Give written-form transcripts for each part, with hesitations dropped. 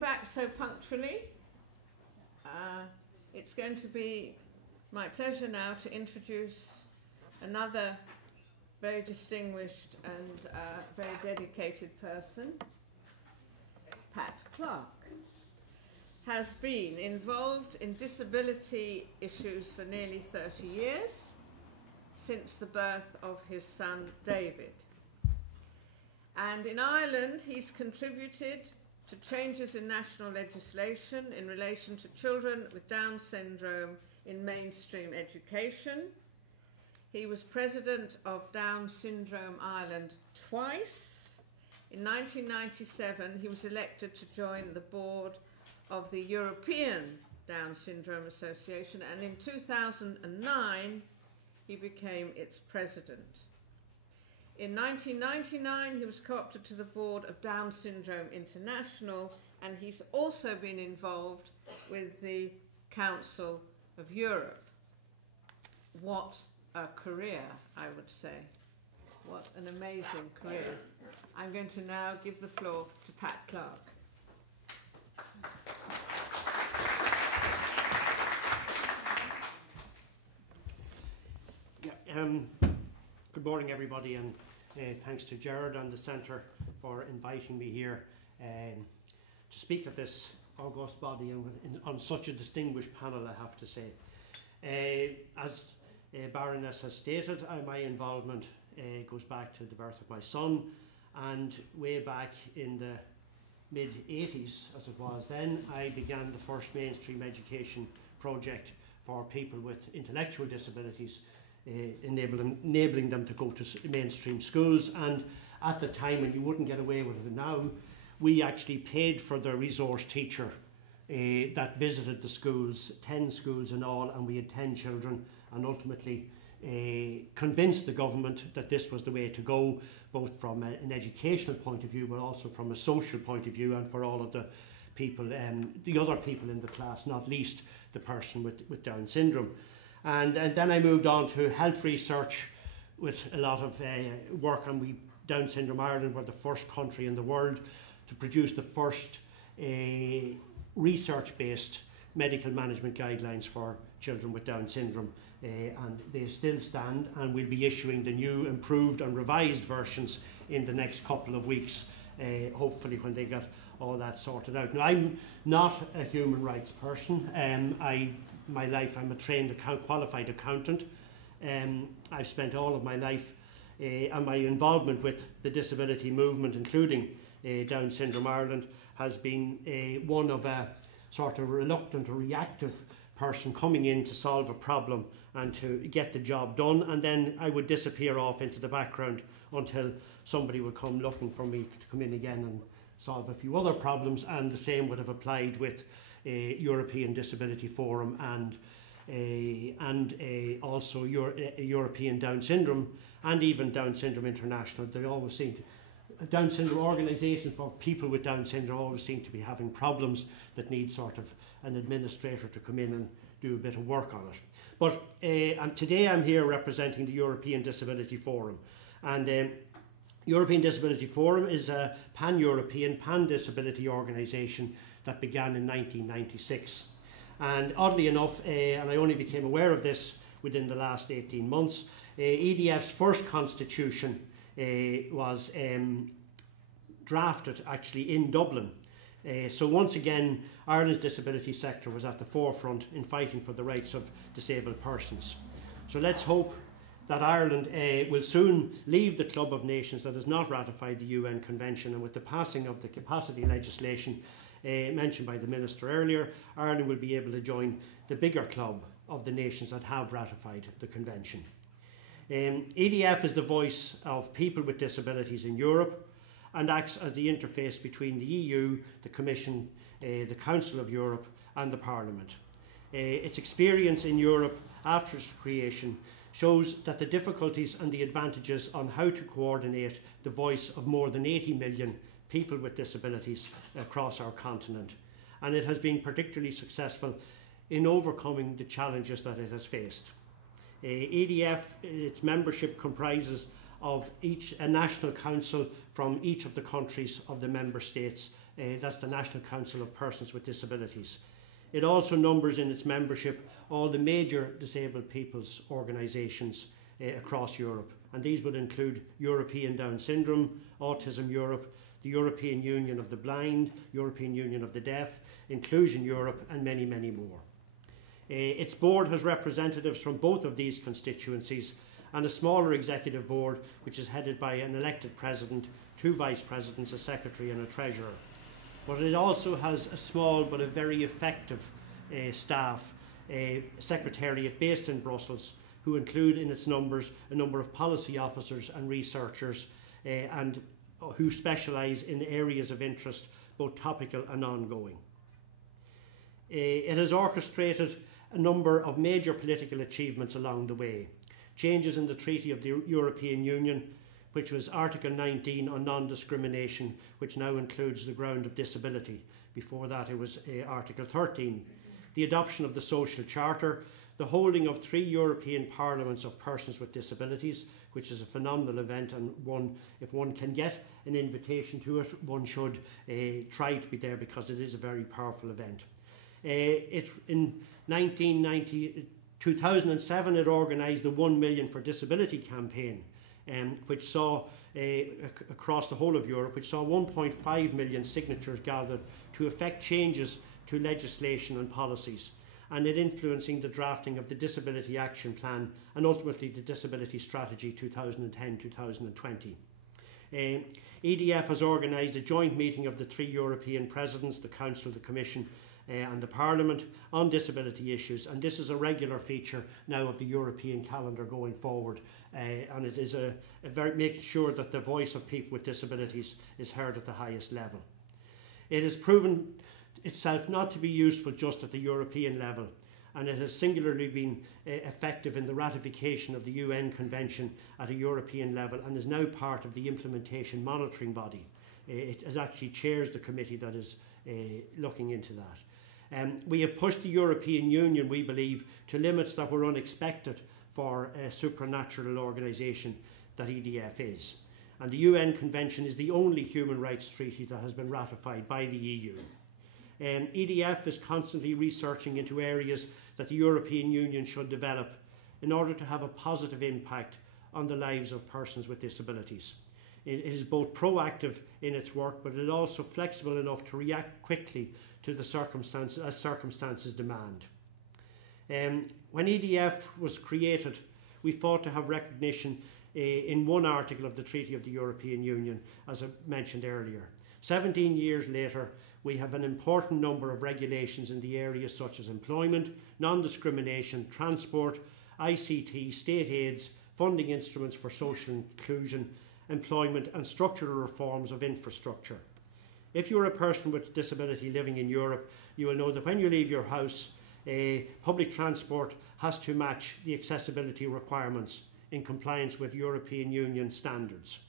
Back so punctually. It's going to be my pleasure now to introduce another very distinguished and very dedicated person. Pat Clarke has been involved in disability issues for nearly 30 years, since the birth of his son David. And in Ireland, he's contributed to changes in national legislation in relation to children with Down syndrome in mainstream education. He was president of Down Syndrome Ireland twice. In 1997, he was elected to join the board of the European Down Syndrome Association, and in 2009, he became its president. In 1999, he was co-opted to the board of Down Syndrome International, and he's also been involved with the Council of Europe. What a career, I would say. What an amazing career. I'm going to now give the floor to Pat Clarke. Good morning, everybody, and thanks to Gerard and the Centre for inviting me here to speak at this august body and on such a distinguished panel, I have to say. As Baroness has stated, my involvement goes back to the birth of my son, and way back in the mid-80s, as it was then, I began the first mainstream education project for people with intellectual disabilities, enabling them to go to mainstream schools. And at the time, and you wouldn't get away with it now, we actually paid for the resource teacher that visited the schools, 10 schools in all, and we had 10 children, and ultimately convinced the government that this was the way to go, both from an educational point of view, but also from a social point of view, and for all of the people, the other people in the class, not least the person with Down syndrome. And then I moved on to health research with a lot of work, and Down Syndrome Ireland were the first country in the world to produce the first research-based medical management guidelines for children with Down syndrome, and they still stand, and we'll be issuing the new, improved and revised versions in the next couple of weeks, hopefully when they get all that sorted out. Now, I'm not a human rights person. My life, I'm a trained qualified accountant. I've spent all of my life and my involvement with the disability movement, including Down Syndrome Ireland, has been one of a sort of reluctant or reactive person coming in to solve a problem and to get the job done, and then I would disappear off into the background until somebody would come looking for me to come in again and solve a few other problems. And the same would have applied with European Disability Forum and also European Down Syndrome, and even Down Syndrome International. They always seem to, Down Syndrome organisations for people with Down syndrome always seem to be having problems that need sort of an administrator to come in and do a bit of work on it. But and today I'm here representing the European Disability Forum, and European Disability Forum is a pan-European, pan-disability organisation that began in 1996. And oddly enough, and I only became aware of this within the last 18 months, EDF's first constitution was drafted actually in Dublin. So once again, Ireland's disability sector was at the forefront in fighting for the rights of disabled persons. So let's hope that Ireland will soon leave the club of nations that has not ratified the UN Convention, and with the passing of the capacity legislation mentioned by the Minister earlier, Ireland will be able to join the bigger club of the nations that have ratified the Convention. EDF is the voice of people with disabilities in Europe and acts as the interface between the EU, the Commission, the Council of Europe and the Parliament. Its experience in Europe after its creation shows that the difficulties and the advantages on how to coordinate the voice of more than 80 million people with disabilities across our continent, and it has been particularly successful in overcoming the challenges that it has faced. EDF, its membership comprises of a national council from each of the countries of the member states That's the National Council of Persons with Disabilities. It also numbers in its membership all the major disabled people's organisations across Europe, and these would include European Down Syndrome, Autism Europe, the European Union of the Blind, European Union of the Deaf, Inclusion Europe, and many, many more. Its board has representatives from both of these constituencies and a smaller executive board which is headed by an elected president, 2 vice presidents, a secretary and a treasurer. But it also has a small but a very effective staff, a secretariat based in Brussels, who include in its numbers a number of policy officers and researchers and who specialise in areas of interest, both topical and ongoing. It has orchestrated a number of major political achievements along the way. Changes in the Treaty of the European Union, which was Article 19 on non-discrimination, which now includes the ground of disability. Before that it was Article 13. The adoption of the Social Charter, the holding of 3 European Parliaments of Persons with Disabilities, which is a phenomenal event, and one, if one can get an invitation to it, one should try to be there because it is a very powerful event. In 2007 it organised the 1 Million for Disability campaign, which saw across the whole of Europe, which saw 1.5 million signatures gathered to effect changes to legislation and policies, and it influencing the drafting of the Disability Action Plan and ultimately the Disability Strategy 2010-2020. EDF has organised a joint meeting of the 3 European presidents, the Council, the Commission and the Parliament on disability issues, and this is a regular feature now of the European calendar going forward, and it is making sure that the voice of people with disabilities is heard at the highest level. It has proven itself not to be useful just at the European level, and it has singularly been effective in the ratification of the UN Convention at a European level and is now part of the implementation monitoring body. It actually chairs the committee that is looking into that. We have pushed the European Union, we believe, to limits that were unexpected for a supranational organisation that EDF is. And the UN Convention is the only human rights treaty that has been ratified by the EU. EDF is constantly researching into areas that the European Union should develop in order to have a positive impact on the lives of persons with disabilities. It is both proactive in its work, but it is also flexible enough to react quickly to the circumstances as circumstances demand. When EDF was created, we fought to have recognition in one article of the Treaty of the European Union, as I mentioned earlier. 17 years later, we have an important number of regulations in the areas such as employment, non-discrimination, transport, ICT, state aids, funding instruments for social inclusion, employment and structural reforms of infrastructure. If you're a person with a disability living in Europe, you will know that when you leave your house, public transport has to match the accessibility requirements in compliance with European Union standards.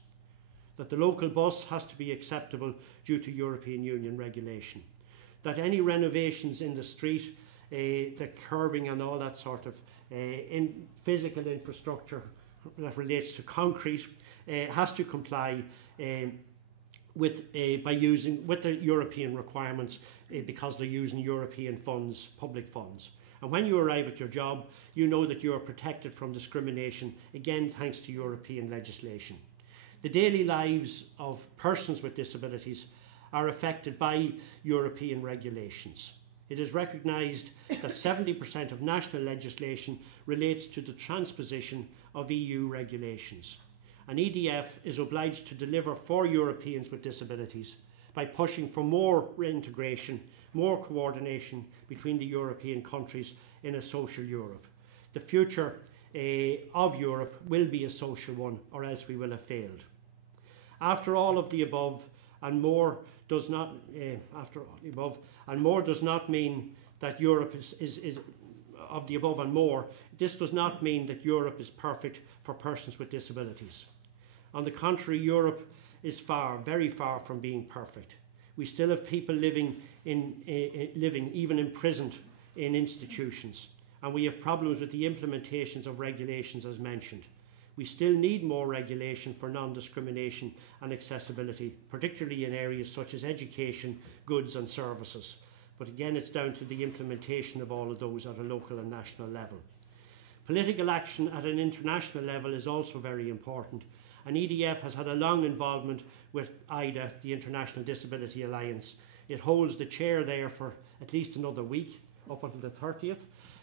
That the local bus has to be acceptable due to European Union regulation. That any renovations in the street, the curbing and all that sort of in physical infrastructure that relates to concrete has to comply with the European requirements because they're using European funds, public funds. And when you arrive at your job, you know that you are protected from discrimination, again thanks to European legislation. The daily lives of persons with disabilities are affected by European regulations. It is recognised that 70% of national legislation relates to the transposition of EU regulations. And EDF is obliged to deliver for Europeans with disabilities by pushing for more integration, more coordination between the European countries in a social Europe. The future of Europe will be a social one, or else we will have failed. After all of the above and more does not mean that Europe is of the above and more. This does not mean that Europe is perfect for persons with disabilities. On the contrary, Europe is very far from being perfect. We still have people living even imprisoned in institutions, and we have problems with the implementations of regulations as mentioned. We still need more regulation for non-discrimination and accessibility, particularly in areas such as education, goods and services. But again, it's down to the implementation of all of those at a local and national level. Political action at an international level is also very important, and EDF has had a long involvement with IDA, the International Disability Alliance. It holds the chair there for at least another week, up until the 30th,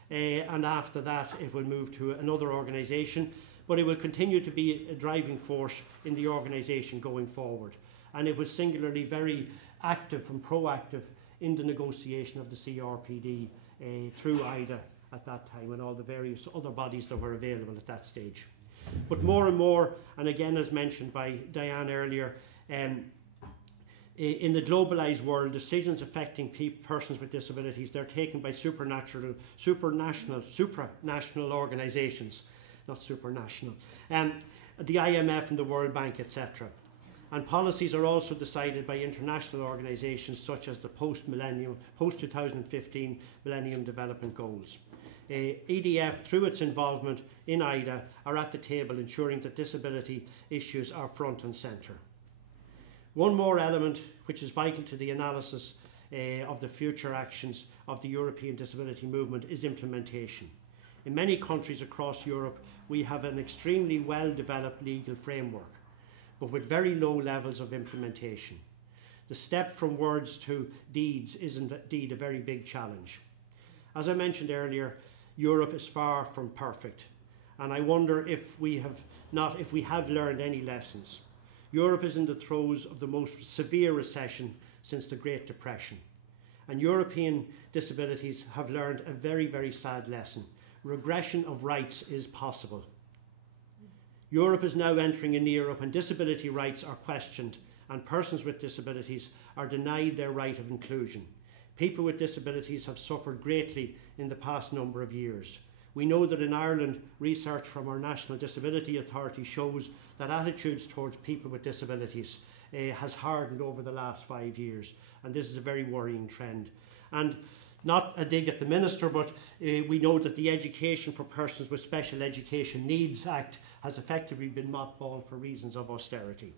and after that it will move to another organisation, but it will continue to be a driving force in the organisation going forward. And it was singularly very active and proactive in the negotiation of the CRPD through IDA at that time, and all the various other bodies that were available at that stage. But more and more, and again as mentioned by Diane earlier, in the globalised world, decisions affecting persons with disabilities, they're taken by supranational organisations, not supranational, the IMF and the World Bank, etc. And policies are also decided by international organisations such as the post-2015 Millennium Development Goals. EDF, through its involvement in IDA, are at the table ensuring that disability issues are front and centre. One more element which is vital to the analysis of the future actions of the European disability movement is implementation. In many countries across Europe, we have an extremely well-developed legal framework, but with very low levels of implementation. The step from words to deeds is indeed a very big challenge. As I mentioned earlier, Europe is far from perfect, and I wonder if we have learned any lessons. Europe is in the throes of the most severe recession since the Great Depression, and European disabilities have learned a very, very sad lesson. Regression of rights is possible. Europe is now entering an era when disability rights are questioned and persons with disabilities are denied their right of inclusion. People with disabilities have suffered greatly in the past number of years. We know that in Ireland, research from our National Disability Authority shows that attitudes towards people with disabilities has hardened over the last 5 years, and this is a very worrying trend. And not a dig at the Minister, but we know that the Education for Persons with Special Education Needs Act has effectively been mothballed for reasons of austerity.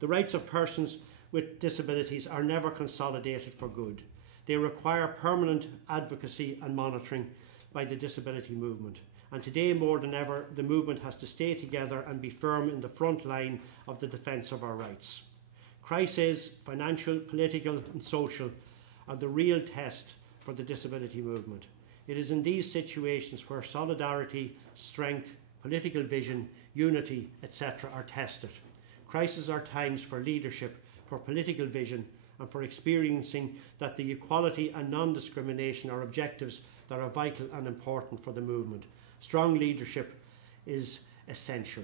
The rights of persons with disabilities are never consolidated for good. They require permanent advocacy and monitoring by the disability movement. And today, more than ever, the movement has to stay together and be firm in the front line of the defence of our rights. Crises, financial, political and social, are the real test for the disability movement. It is in these situations where solidarity, strength, political vision, unity, etc. are tested. Crises are times for leadership, for political vision, and for experiencing that the equality and non-discrimination are objectives that are vital and important for the movement. Strong leadership is essential.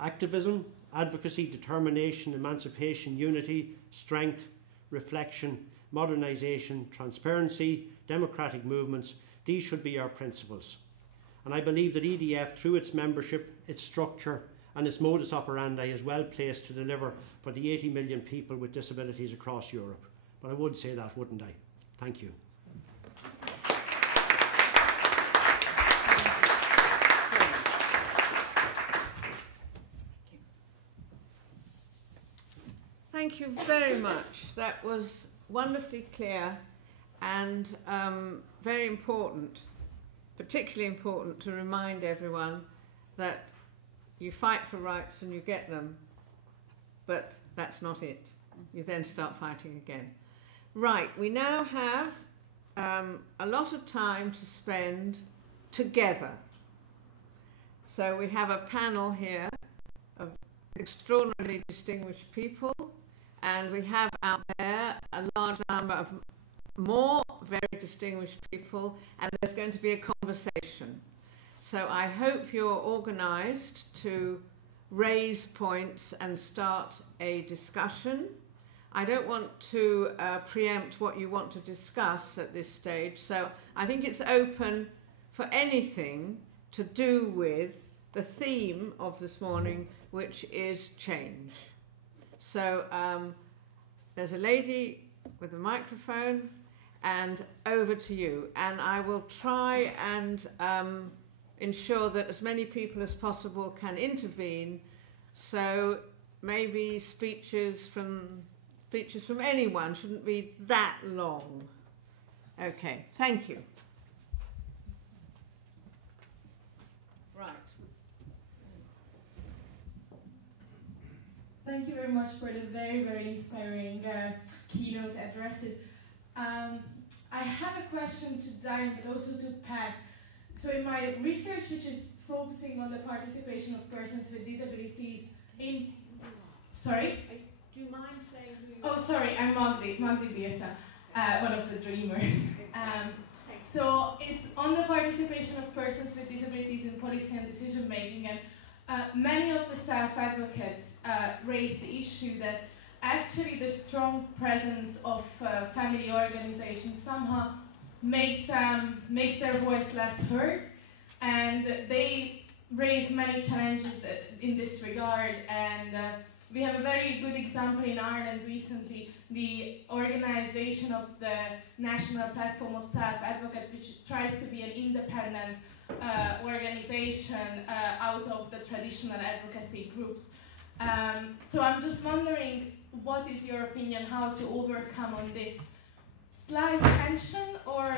Activism, advocacy, determination, emancipation, unity, strength, reflection, modernisation, transparency, democratic movements, these should be our principles. And I believe that EDF, through its membership, its structure and its modus operandi, is well placed to deliver for the 80 million people with disabilities across Europe. But I would say that, wouldn't I? Thank you. Thank you very much. That was wonderfully clear and very important, particularly important to remind everyone that you fight for rights and you get them, but that's not it. You then start fighting again. Right, we now have a lot of time to spend together. So we have a panel here of extraordinarily distinguished people, and we have out there a large number of more very distinguished people, and there's going to be a conversation. So I hope you're organised to raise points and start a discussion. I don't want to preempt what you want to discuss at this stage, so I think it's open for anything to do with the theme of this morning, which is change. So there's a lady with a microphone, and over to you. And I will try and ensure that as many people as possible can intervene. So maybe speeches from anyone shouldn't be that long. Okay, thank you. Right. Thank you very much for the very, very inspiring keynote addresses. I have a question to Diane, but also to Pat. So in my research, which is focusing on the participation of persons with disabilities in... Sorry? Do you mind saying who you are? Oh, sorry, I'm Magdi Birta, one of the dreamers. So it's on the participation of persons with disabilities in policy and decision making, and many of the self-advocates raised the issue that actually the strong presence of family organizations somehow makes their voice less heard, and they raised many challenges in this regard. And we have a very good example in Ireland recently, the organization of the National Platform of Self-Advocates, which tries to be an independent organization out of the traditional advocacy groups. So I'm just wondering, what is your opinion how to overcome on this slight tension, or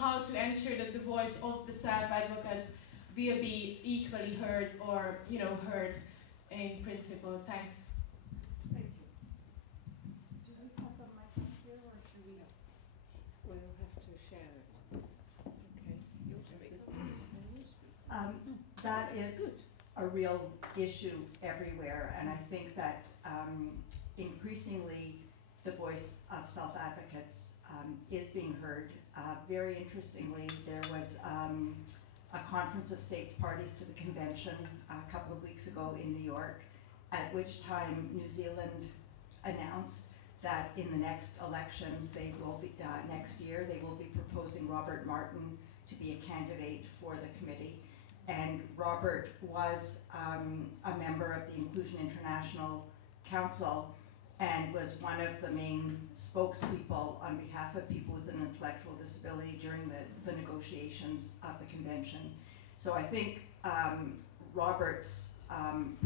how to ensure that the voice of the self-advocates will be equally heard, or heard in principle? Thanks. Thank you. Do we have a mic here, or should we? We'll have to share it. Okay. You'll speak. That is a real issue everywhere, and I think that increasingly the voice of self-advocates is being heard. Very interestingly, there was a conference of states parties to the convention a couple of weeks ago in New York, at which time New Zealand announced that in the next elections, they will be next year, they will be proposing Robert Martin to be a candidate for the committee. And Robert was a member of the Inclusion International Council and was one of the main spokespeople on behalf of people with an intellectual disability during the negotiations of the convention. So I think Robert's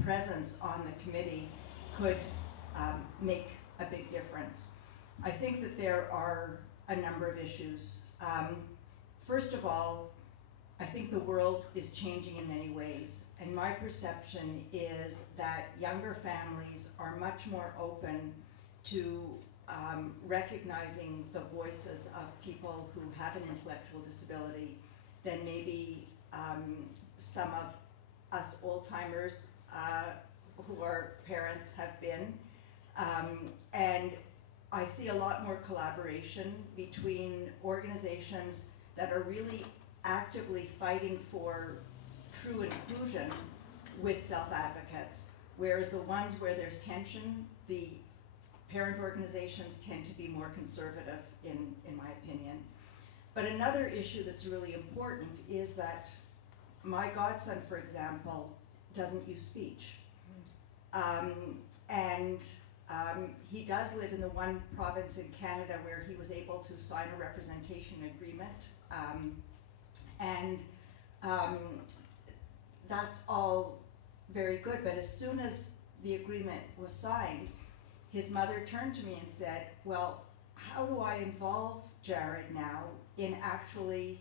presence on the committee could make a big difference. I think that there are a number of issues. First of all, I think the world is changing in many ways, and my perception is that younger families are much more open to recognizing the voices of people who have an intellectual disability than maybe some of us old-timers who are parents have been. And I see a lot more collaboration between organizations that are really actively fighting for true inclusion with self-advocates, whereas the ones where there's tension, the parent organizations tend to be more conservative, in my opinion. But another issue that's really important is that my godson, for example, doesn't use speech. He does live in the one province in Canada where he was able to sign a representation agreement. That's all very good, but as soon as the agreement was signed, his mother turned to me and said, well, how do I involve Jared now in actually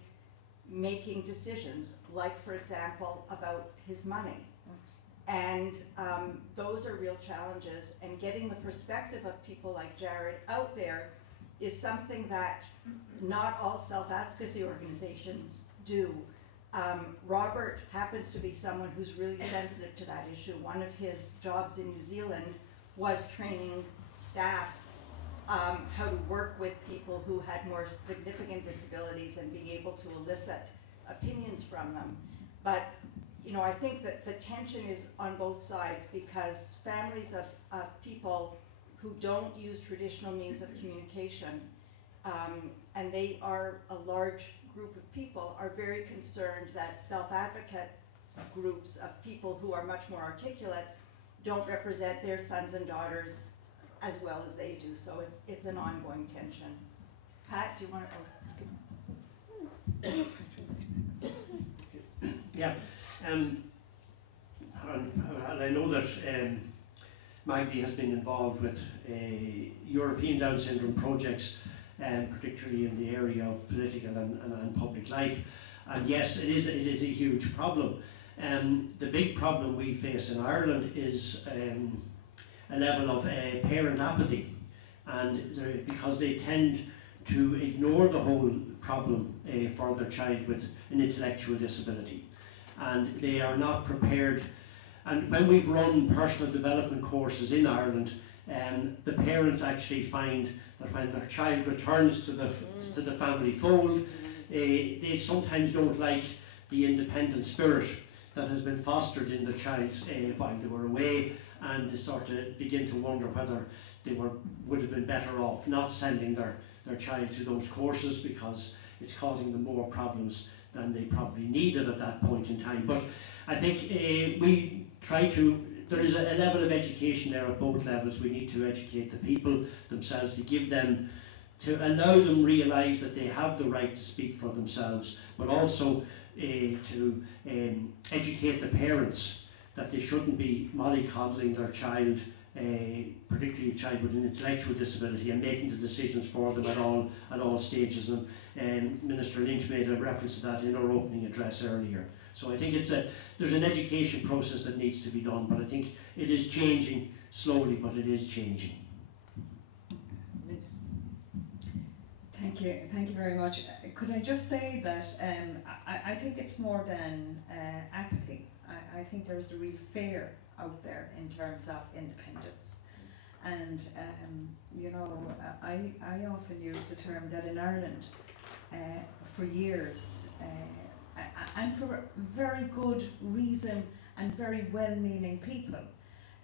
making decisions, like, for example, about his money? And those are real challenges, and getting the perspective of people like Jared out there is something that not all self-advocacy organizations do. Robert happens to be someone who's really sensitive to that issue. One of his jobs in New Zealand was training staff how to work with people who had more significant disabilities and being able to elicit opinions from them. But I think that the tension is on both sides, because families of people who don't use traditional means of communication, and they are a large group of people, are very concerned that self-advocate groups of people who are much more articulate don't represent their sons and daughters as well as they do. So it's an ongoing tension. Pat, do you want to? Yeah, and I know that Maggie has been involved with European Down syndrome projects, particularly in the area of political and public life. And yes, it is a huge problem. The big problem we face in Ireland is a level of parent apathy, and because they tend to ignore the whole problem for their child with an intellectual disability, and they are not prepared. And when we've run personal development courses in Ireland, the parents actually find that when their child returns to the family fold, they sometimes don't like the independent spirit that has been fostered in the child while they were away, and they sort of begin to wonder whether they would have been better off not sending their child to those courses, because it's causing them more problems than they probably needed at that point in time. But I think we try to, there is a level of education there at both levels. We need to educate the people themselves, to allow them realise that they have the right to speak for themselves, but also to educate the parents that they shouldn't be mollycoddling their child, particularly a child with an intellectual disability, and making the decisions for them at all stages. And Minister Lynch made a reference to that in her opening address earlier. So I think there's an education process that needs to be done, but I think it is changing slowly, but it is changing. Thank you very much. Could I just say that I think it's more than apathy. I think there's a real fear out there in terms of independence. And you know, I often use the term that in Ireland, for years, and for very good reason and very well-meaning people,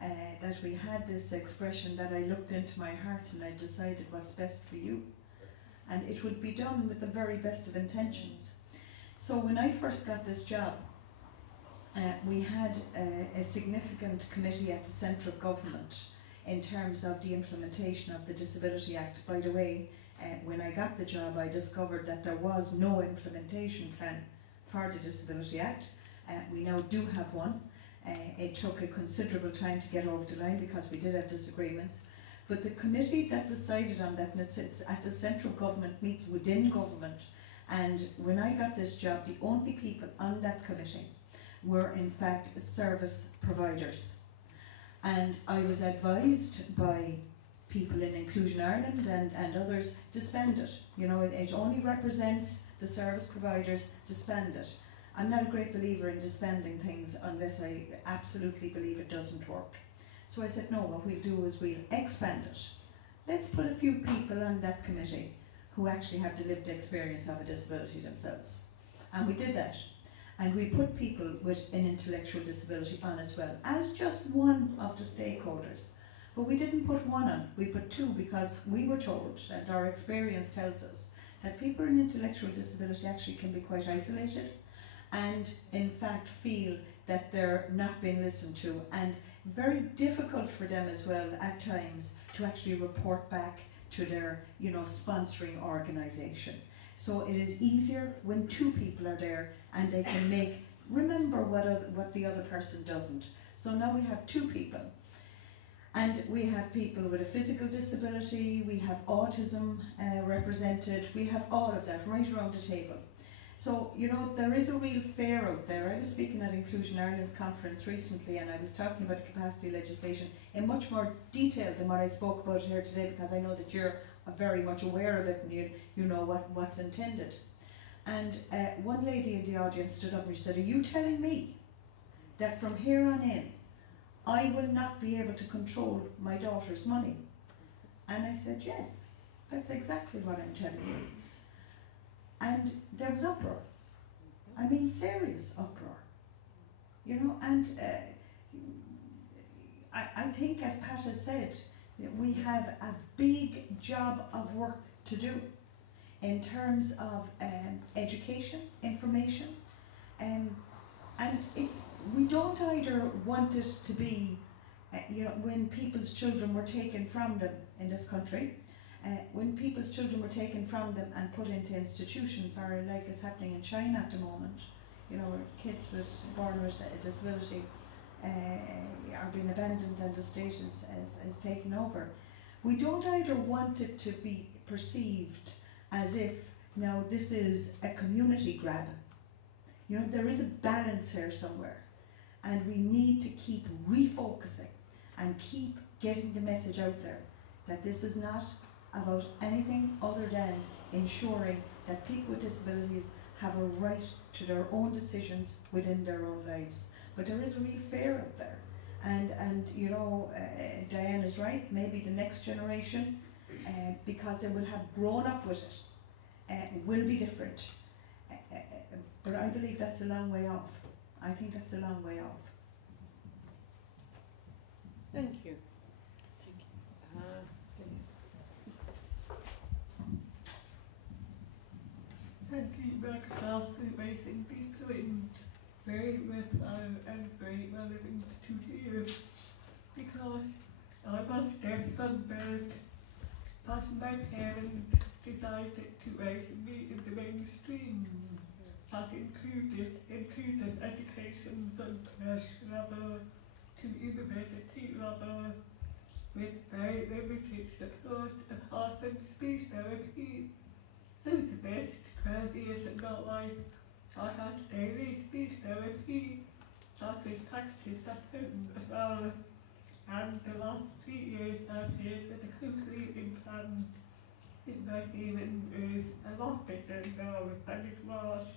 that we had this expression that I looked into my heart and I decided what's best for you. And it would be done with the very best of intentions. So when I first got this job, we had a significant committee at the centre of government in terms of the implementation of the Disability Act. By the way, when I got the job, I discovered that there was no implementation plan for the Disability Act. We now do have one. It took a considerable time to get over the line because we did have disagreements. But the committee that decided on that, and it's at the central government, meets within government. And when I got this job, the only people on that committee were in fact service providers. And I was advised by people in Inclusion Ireland and others to spend it. You know, it only represents the service providers to spend it. I'm not a great believer in dispending things unless I absolutely believe it doesn't work. So I said, no, what we'll do is we'll expand it. Let's put a few people on that committee who actually have the lived experience of a disability themselves. And we did that. And we put people with an intellectual disability on as well, as just one of the stakeholders. But we didn't put one on, we put two, because we were told, and our experience tells us, that people with an intellectual disability actually can be quite isolated and in fact feel that they're not being listened to, and very difficult for them as well at times to actually report back to their, you know, sponsoring organisation. So it is easier when two people are there and they can remember what the other person doesn't. So now we have two people. And we have people with a physical disability, we have autism represented, we have all of that right around the table. So, you know, there is a real fear out there. I was speaking at Inclusion Ireland's conference recently, and I was talking about capacity legislation in much more detail than what I spoke about here today, because I know that you're very much aware of it and you know what's intended. And one lady in the audience stood up and she said, are you telling me that from here on in, I will not be able to control my daughter's money? And I said, yes, that's exactly what I'm telling you. And there was uproar. I mean, serious uproar. You know, and I think, as Pat has said, we have a big job of work to do in terms of education, information, and we don't either want it to be, you know, when people's children were taken from them in this country, when people's children were taken from them and put into institutions, or like is happening in China at the moment, you know, kids born with a disability are being abandoned and the state is taken over. We don't either want it to be perceived as if now this is a community grab. You know, there is a balance here somewhere, and we need to keep refocusing and keep getting the message out there that this is not about anything other than ensuring that people with disabilities have a right to their own decisions within their own lives. But there is a real fear out there, and you know, Diane is right. Maybe the next generation, because they will have grown up with it, will be different. But I believe that's a long way off. I think that's a long way off. Thank you. Thank you, Clarke, for raising these points. Very worthwhile and very relevant to hear, because I was deaf from birth, but my parents decided to raise me in the mainstream. That included inclusive education from creche level to university level, with very limited support apart from speech therapy. So the best 12 years of my life, I had daily speech therapy that was practiced at home as well. And the last 3 years I've had with a cochlear implant. My hearing is a lot better now than it was.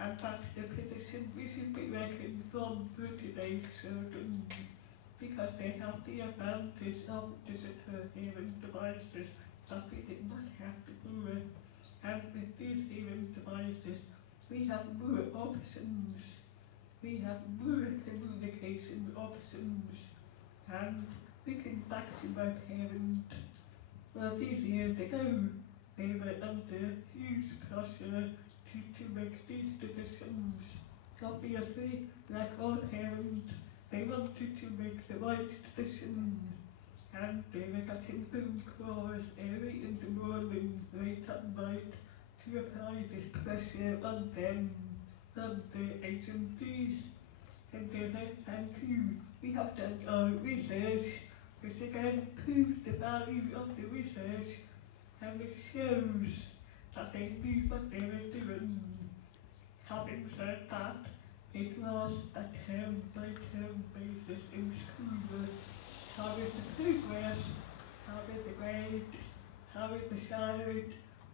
And that's the position we should be making from for today's children, because they have the advantage of digital hearing devices that we did not have before. And with these hearing devices, we have more options. We have more communication options. And thinking back to my parents, well, these years ago, they were under huge pressure to make these decisions. Obviously, like all parents, they wanted to make the right decisions. And they were getting phone calls early in the morning, late at night, to apply this pressure on them from the agencies. And they said, thank you, we have done our research, which again proves the value of the research, and it shows that they knew what they were doing. Having said that, it was a term-by-term basis in school. How is the progress? How is the grade? How is the salary?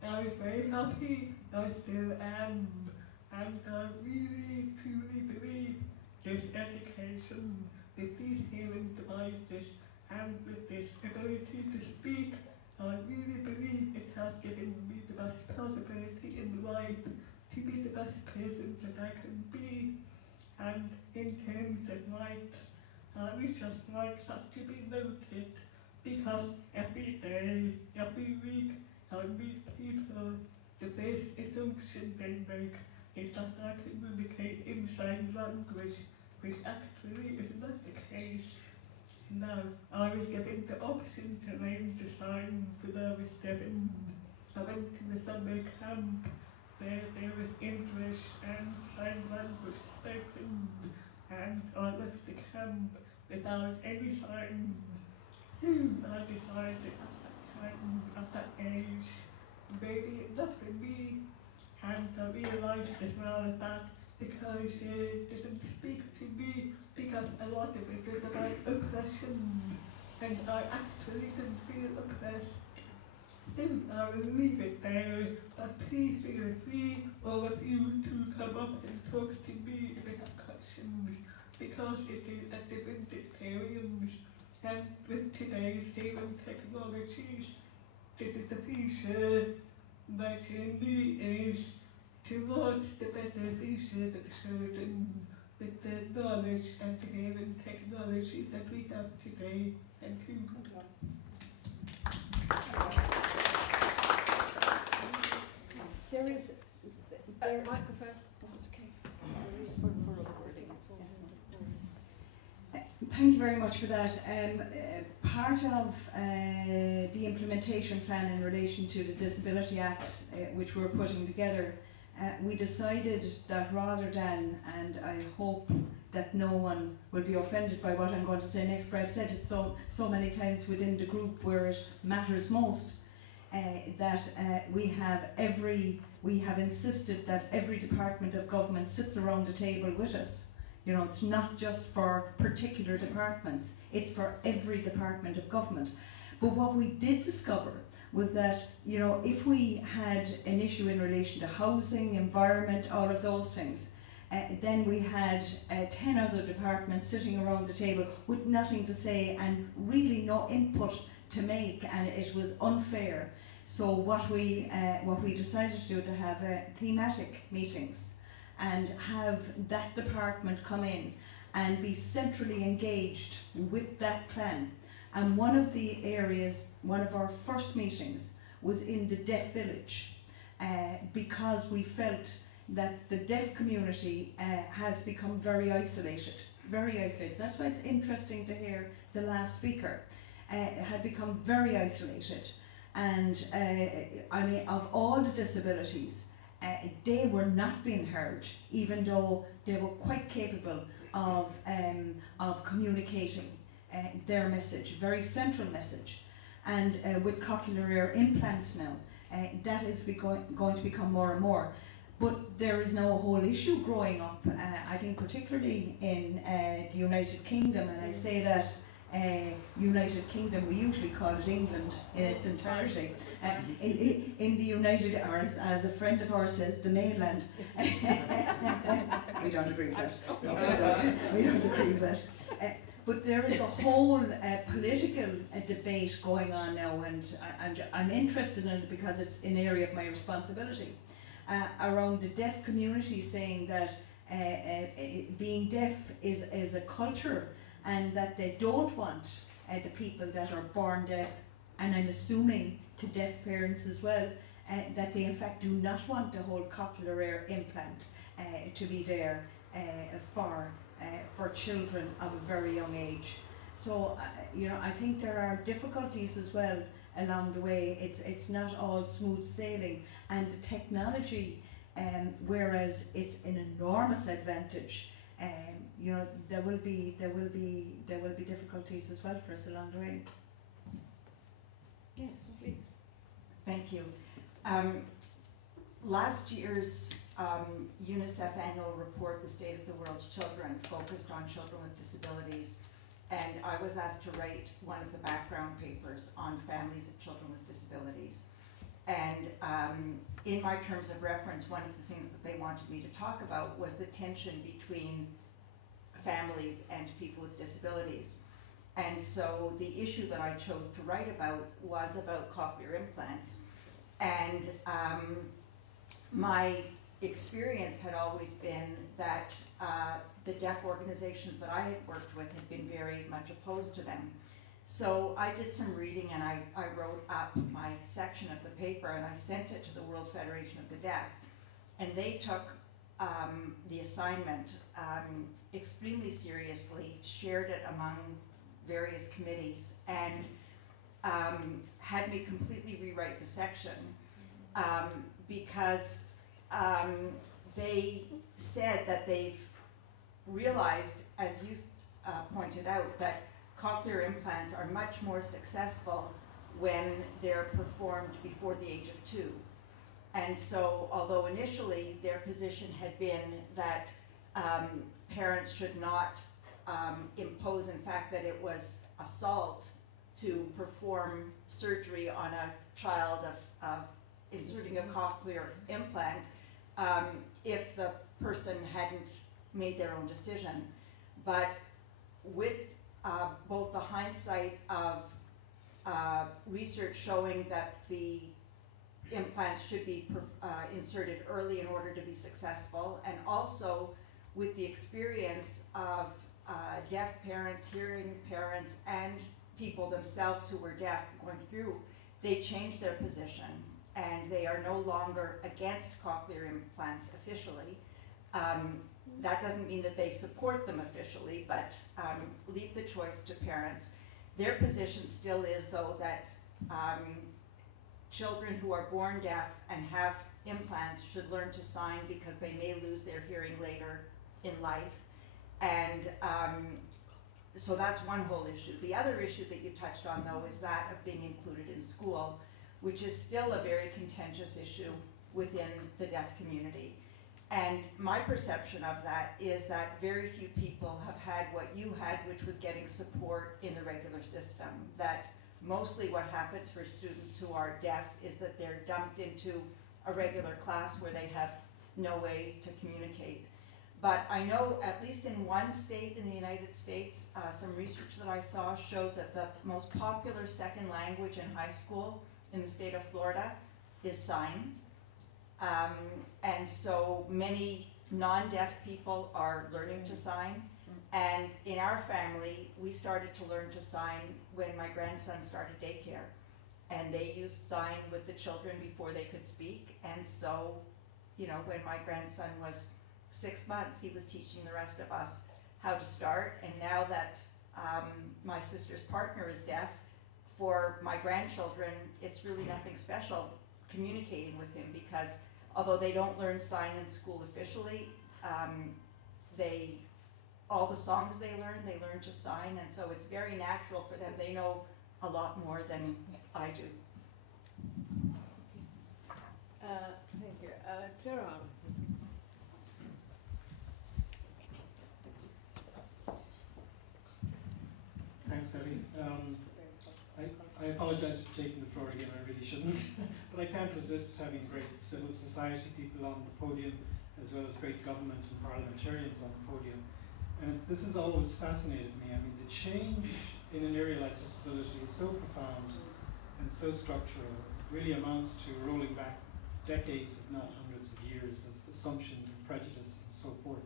I was very happy, I still am. And I really, truly believe this education, with these hearing devices, and with this ability to speak, I really believe it has given me the best possibility in life to be the best person that I can be. And in terms of light, I would just like that to be noted, because every day, every week, I meet people, the first assumption they make is that I communicate in sign language, which actually is not the case. Now, I was given the option to learn to sign when I was 7. I went to a summer camp where there was English and sign language spoken, and I left the camp without any signs. So I decided at that age, maybe it's not for me, and I realised as well that because she didn't speak to me, because a lot of it was about oppression, and I actually didn't feel oppressed. So I will leave it there, but please feel free, all of you, to come up and talk to me if you have questions, because it is a different experience. And with today's hearing technologies, this is the future. My journey is towards the better future of the children with the knowledge and the hearing technology that we have today. Thank you. There is microphone. Thank you very much for that. Part of the implementation plan in relation to the Disability Act, which we're putting together, we decided that rather than, and I hope that no one will be offended by what I'm going to say next, but I've said it so many times within the group where it matters most, that we have insisted that every department of government sits around the table with us. You know, it's not just for particular departments, it's for every department of government. But what we did discover was that, you know, if we had an issue in relation to housing, environment, all of those things, then we had 10 other departments sitting around the table with nothing to say and really no input to make, and it was unfair. So what we decided to do, to have thematic meetings and have that department come in and be centrally engaged with that plan. And one of the areas, one of our first meetings was in the deaf village, because we felt that the deaf community has become very isolated, very isolated. So that's why it's interesting to hear the last speaker. Had become very isolated, and I mean, of all the disabilities, they were not being heard, even though they were quite capable of communicating their message, very central message. And with cochlear ear implants now, that is going to become more and more. But there is now a whole issue growing up, I think particularly in the United Kingdom, and I say that United Kingdom, we usually call it England in its entirety. In the United, or as a friend of ours says, the mainland. We don't agree with that. No, we don't agree with that. But there is a whole political debate going on now, and I'm interested in it because it's an area of my responsibility, around the deaf community, saying that being deaf is a culture, and that they don't want the people that are born deaf, and I'm assuming to deaf parents as well, that they in fact do not want the whole cochlear ear implant to be there for children of a very young age. So you know, I think there are difficulties as well along the way. It's not all smooth sailing, and the technology, whereas it's an enormous advantage, you know, there will be difficulties as well for us along the way. Yes, please. Thank you. Last year's UNICEF annual report, The State of the World's Children, focused on children with disabilities, and I was asked to write one of the background papers on families of children with disabilities. And in my terms of reference, one of the things that they wanted me to talk about was the tension between families and people with disabilities. And so the issue that I chose to write about was about cochlear implants. And my experience had always been that the deaf organizations that I had worked with had been very much opposed to them. So I did some reading, and I wrote up my section of the paper, and I sent it to the World Federation of the Deaf. And they took the assignment extremely seriously, shared it among various committees, and had me completely rewrite the section because they said that they've realized, as you pointed out, that cochlear implants are much more successful when they're performed before the age of 2. And so, although initially their position had been that parents should not impose, in fact, that it was assault to perform surgery on a child of inserting a cochlear implant if the person hadn't made their own decision. But with both the hindsight of research showing that the implants should be inserted early in order to be successful, and also with the experience of deaf parents, hearing parents, and people themselves who were deaf going through, they changed their position, and they are no longer against cochlear implants officially. That doesn't mean that they support them officially, but leave the choice to parents. Their position still is, though, that children who are born deaf and have implants should learn to sign because they may lose their hearing later in life. And so that's one whole issue. The other issue that you touched on, though, is that of being included in school, which is still a very contentious issue within the deaf community. And my perception of that is that very few people have had what you had, which was getting support in the regular system. That mostly what happens for students who are deaf is that they're dumped into a regular class where they have no way to communicate. But I know, at least in one state in the United States, some research that I saw showed that the most popular second language in high school in the state of Florida is sign. And so many non-deaf people are learning to sign. And in our family, we started to learn to sign when my grandson started daycare. And they used sign with the children before they could speak. And so, you know, when my grandson was 6 months, he was teaching the rest of us how to start. And now that my sister's partner is deaf, for my grandchildren, it's really nothing special communicating with him, because although they don't learn sign in school officially, all the songs they learn to sign, and so it's very natural for them. They know a lot more than I do. Thank you. Gerard. Thanks, Ellie. I apologise for taking the floor again, I really shouldn't. But I can't resist having great civil society people on the podium, as well as great government and parliamentarians on the podium. And this has always fascinated me. I mean, the change in an area like disability is so profound and so structural. It really amounts to rolling back decades, if not hundreds of years, of assumptions and prejudice and so forth.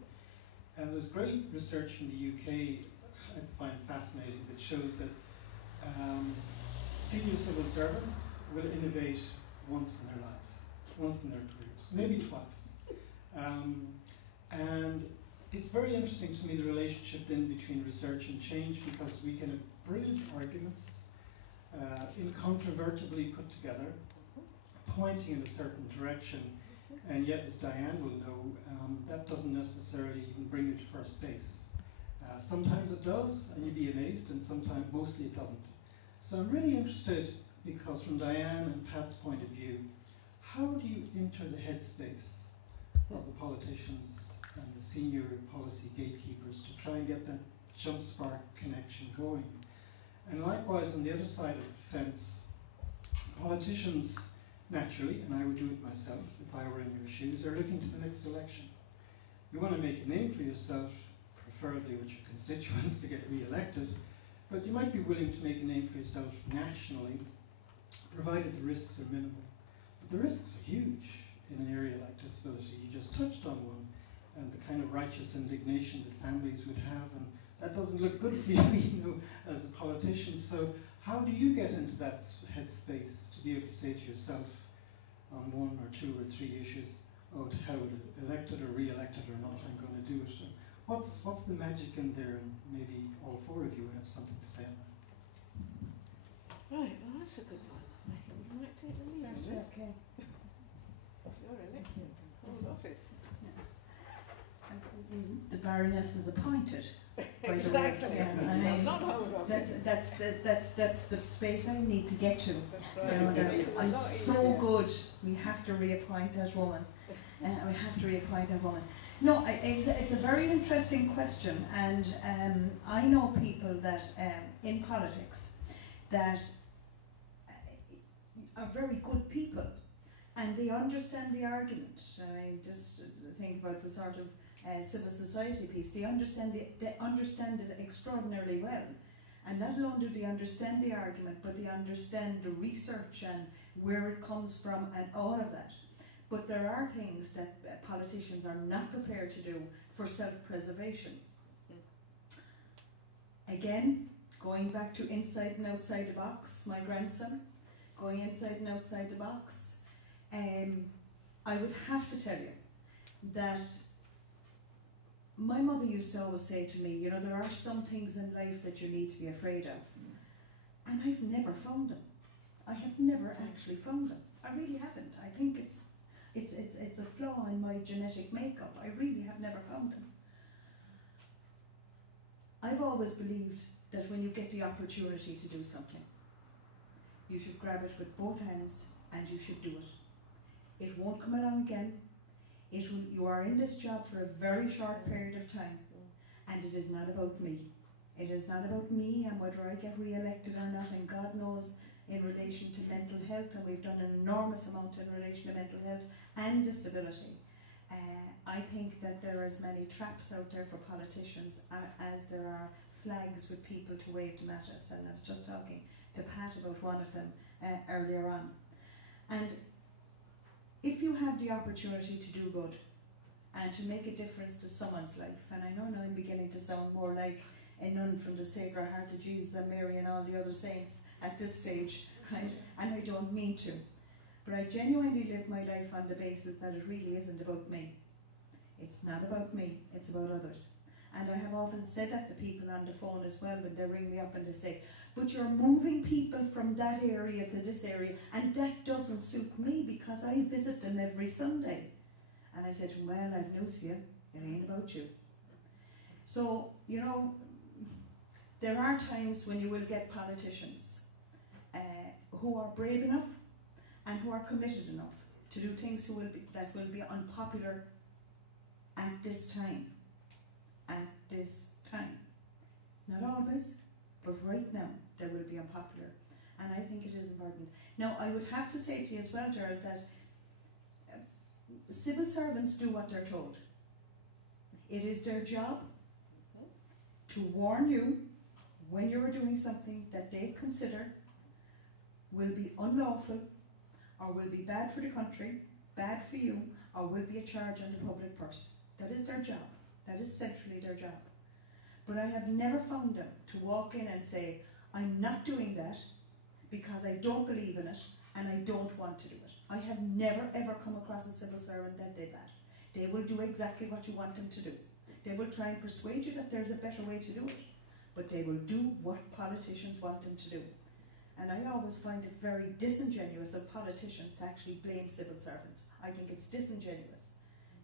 And there's great research from the UK I find fascinating that shows that senior civil servants will innovate once in their lives, once in their careers, maybe twice. And it's very interesting to me, the relationship then between research and change, because we can have brilliant arguments, incontrovertibly put together, pointing in a certain direction, and yet, as Diane will know, that doesn't necessarily even bring you to first base. Sometimes it does, and you'd be amazed, and sometimes, mostly it doesn't. So I'm really interested, because from Diane and Pat's point of view, how do you enter the headspace of the politicians and the senior policy gatekeepers to try and get that jump spark connection going? And likewise, on the other side of the fence, politicians, naturally, and I would do it myself if I were in your shoes, are looking to the next election. You want to make a name for yourself, preferably with your constituents, to get re-elected, but you might be willing to make a name for yourself nationally, provided the risks are minimal. But the risks are huge in an area like disability. You just touched on one, and the kind of righteous indignation that families would have, and that doesn't look good for you, you know, as a politician. So how do you get into that headspace to be able to say to yourself on 1 or 2 or 3 issues, oh, to hell with it, elected or re-elected or not, I'm going to do it. So what's the magic in there? And maybe all 4 of you have something to say on that. Right, well that's a good one. I think you might take the lead on this. Okay. You're elected, hold office. The Baroness is appointed. Exactly. Yeah, Does not hold office. That's the space I need to get to. That's You know, right. that It's a I'm lot so easier. good. We have to reappoint that woman. We have to reappoint that woman. No, it's a very interesting question, and I know people that in politics that are very good people, and they understand the argument. I mean, just think about the sort of civil society piece. They understand it extraordinarily well, and not alone do they understand the argument, but they understand the research and where it comes from and all of that. But there are things that politicians are not prepared to do for self-preservation. Again, going back to inside and outside the box, my grandson, going inside and outside the box, I would have to tell you that my mother used to always say to me, you know, there are some things in life that you need to be afraid of. And I've never found them. I have never actually found them. I really haven't. I think it's It's a flaw in my genetic makeup. I really have never found them. I've always believed that when you get the opportunity to do something, you should grab it with both hands and you should do it. It won't come along again. You are in this job for a very short period of time, and it is not about me. It is not about me and whether I get re-elected or not, and God knows in relation to mental health, and we've done an enormous amount in relation to mental health and disability. I think that there are as many traps out there for politicians as there are flags with people to wave them at us, and I was just talking to Pat about one of them earlier on. And if you have the opportunity to do good and to make a difference to someone's life, and I know now I'm beginning to sound more like a nun from the Sacred Heart of Jesus and Mary and all the other saints at this stage, right? And I don't mean to, but I genuinely live my life on the basis that it really isn't about me. It's not about me, it's about others. And I have often said that to people on the phone as well when they ring me up and they say, but you're moving people from that area to this area, and that doesn't suit me because I visit them every Sunday. And I said, well, I've news for you, it ain't about you. So, you know, there are times when you will get politicians who are brave enough and who are committed enough to do things that will be unpopular at this time. At this time. Not always, but right now they will be unpopular. And I think it is important. Now, I would have to say to you as well, Gerald, that civil servants do what they're told. It is their job to warn you when you're doing something that they consider will be unlawful or will be bad for the country, bad for you, or will be a charge on the public purse. That is their job. That is centrally their job. But I have never found them to walk in and say, I'm not doing that because I don't believe in it and I don't want to do it. I have never ever come across a civil servant that did that. They will do exactly what you want them to do. They will try and persuade you that there's a better way to do it, but they will do what politicians want them to do. And I always find it very disingenuous of politicians to actually blame civil servants. I think it's disingenuous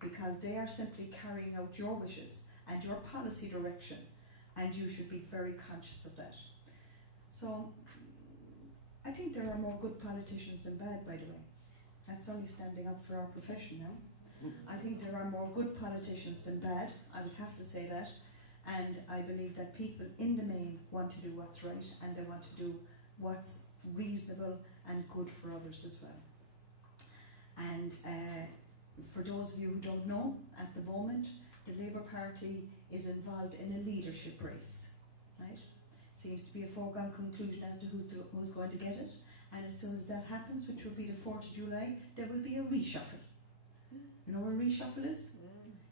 because they are simply carrying out your wishes and your policy direction, and you should be very conscious of that. So I think there are more good politicians than bad, by the way. That's only standing up for our profession now. I think there are more good politicians than bad, I would have to say that, and I believe that people in the main want to do what's right and they want to do what's reasonable and good for others as well. And for those of you who don't know, at the moment the Labour Party is involved in a leadership race, right? Seems to be a foregone conclusion as to who's going to get it, and as soon as that happens, which will be the 4th of July, there will be a reshuffle. You know what a reshuffle is?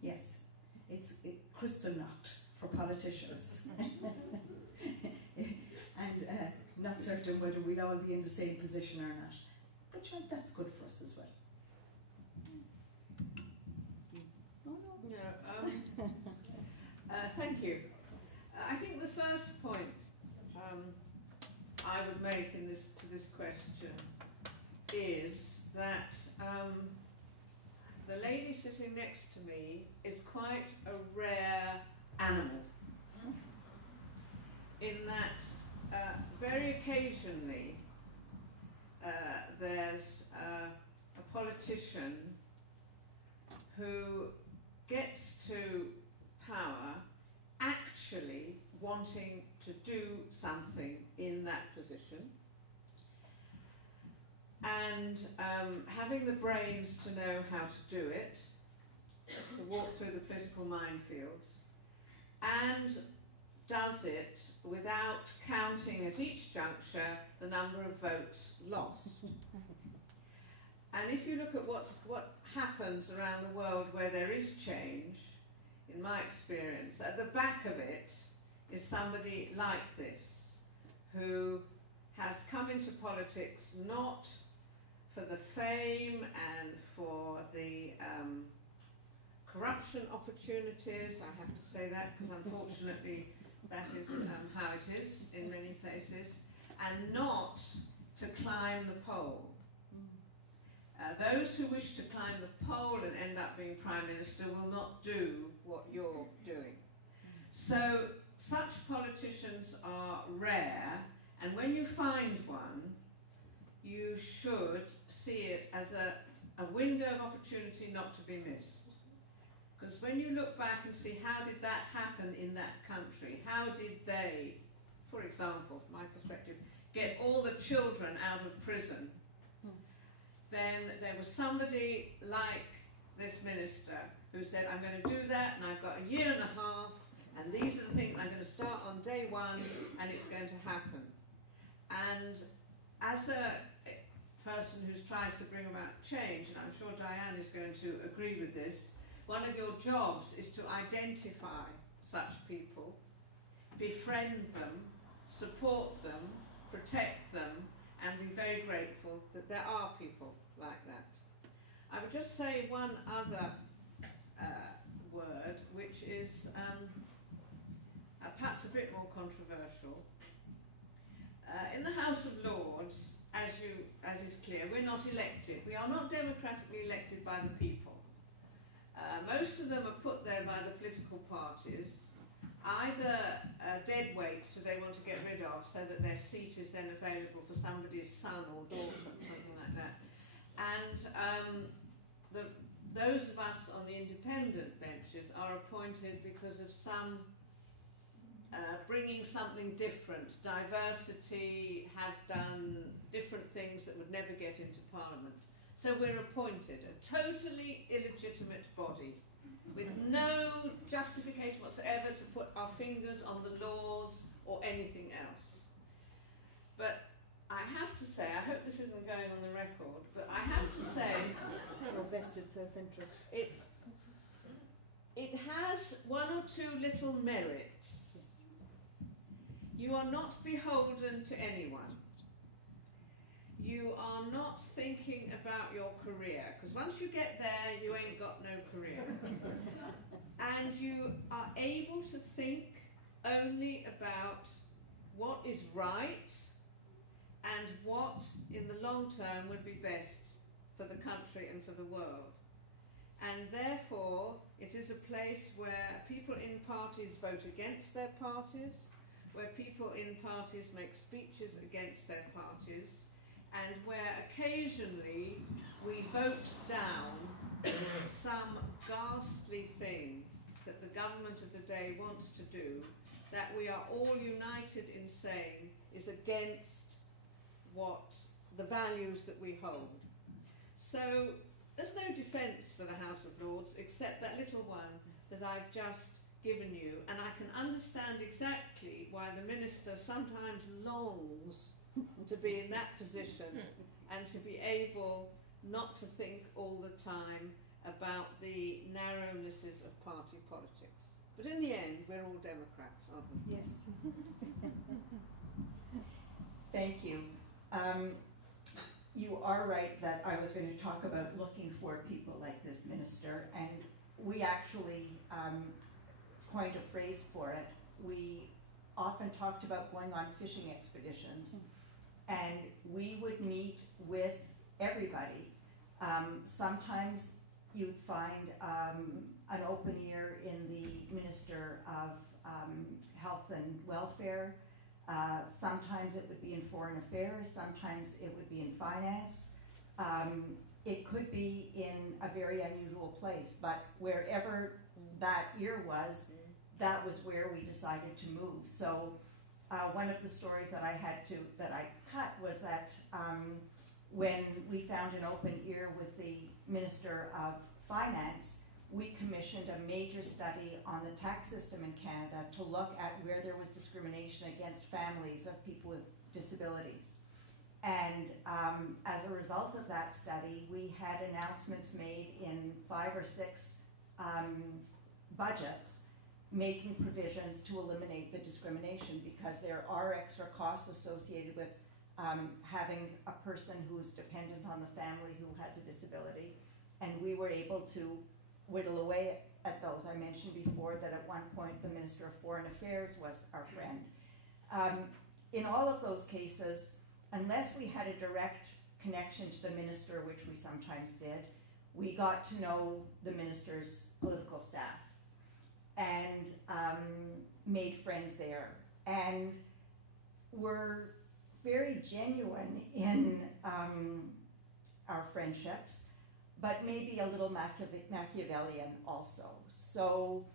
Yes, it's crystal knocked for politicians. And not certain whether we'll all be in the same position or not. But sure, that's good for us as well. Thank you. I think the first point I would make to this question is that the lady sitting next to me is quite a rare animal in that very occasionally there's a politician who gets to power actually wanting to do something in that position and having the brains to know how to do it, to walk through the political minefields, and does it without counting at each juncture the number of votes lost. And if you look at what happens around the world where there is change, in my experience, at the back of it is somebody like this, who has come into politics not for the fame and for the corruption opportunities, I have to say that, because unfortunately that is how it is in many places, and not to climb the pole. Those who wish to climb the pole and end up being Prime Minister will not do what you're doing. So such politicians are rare, and when you find one, you should see it as a window of opportunity not to be missed. Because when you look back and see how did that happen in that country, how did they, for example, from my perspective, get all the children out of prison, then there was somebody like this minister who said, I'm going to do that, and I've got a year and a half, and these are the things I'm going to start on day one, and it's going to happen. And as a person who tries to bring about change, and I'm sure Diane is going to agree with this, one of your jobs is to identify such people, befriend them, support them, protect them, and be very grateful that there are people like that. I would just say one other word, which is perhaps a bit more controversial. In the House of Lords, as is clear, we're not elected. We are not democratically elected by the people. Most of them are put there by the political parties, either dead weight, so they want to get rid of, so that their seat is then available for somebody's son or daughter, something like that. And those of us on the independent benches are appointed because of some bringing something different. Diversity, have done different things that would never get into Parliament. So we're appointed, a totally illegitimate body, with no justification whatsoever to put our fingers on the laws or anything else. But I have to say, I hope this isn't going on the record, but I have to say... Your vested self-interest. It has one or two little merits. Yes. You are not beholden to anyone. You are not thinking about your career, because once you get there, you ain't got no career. And you are able to think only about what is right and what, in the long term, would be best for the country and for the world. And therefore, it is a place where people in parties vote against their parties, where people in parties make speeches against their parties, and where occasionally we vote down some ghastly thing that the government of the day wants to do, that we are all united in saying is against what the values that we hold. So there's no defence for the House of Lords except that little one that I've just given you, and I can understand exactly why the minister sometimes longs to be in that position and to be able not to think all the time about the narrownesses of party politics. But in the end, we're all Democrats, aren't we? Yes. Thank you. You are right that I was going to talk about looking for people like this minister, and we actually coined a phrase for it. We often talked about going on fishing expeditions, and we would meet with everybody. Sometimes you'd find an open ear in the Minister of Health and Welfare. Sometimes it would be in Foreign Affairs, sometimes it would be in Finance. It could be in a very unusual place, but wherever that ear was, that was where we decided to move. So one of the stories that I cut was that when we found an open ear with the Minister of Finance, we commissioned a major study on the tax system in Canada to look at where there was discrimination against families of people with disabilities. And as a result of that study, we had announcements made in 5 or 6 budgets making provisions to eliminate the discrimination, because there are extra costs associated with having a person who's dependent on the family who has a disability. And we were able to whittle away at those. I mentioned before that at one point the Minister of Foreign Affairs was our friend. In all of those cases, unless we had a direct connection to the minister, which we sometimes did, we got to know the minister's political staff and made friends there, and were very genuine in our friendships, but maybe a little Machiavellian also. So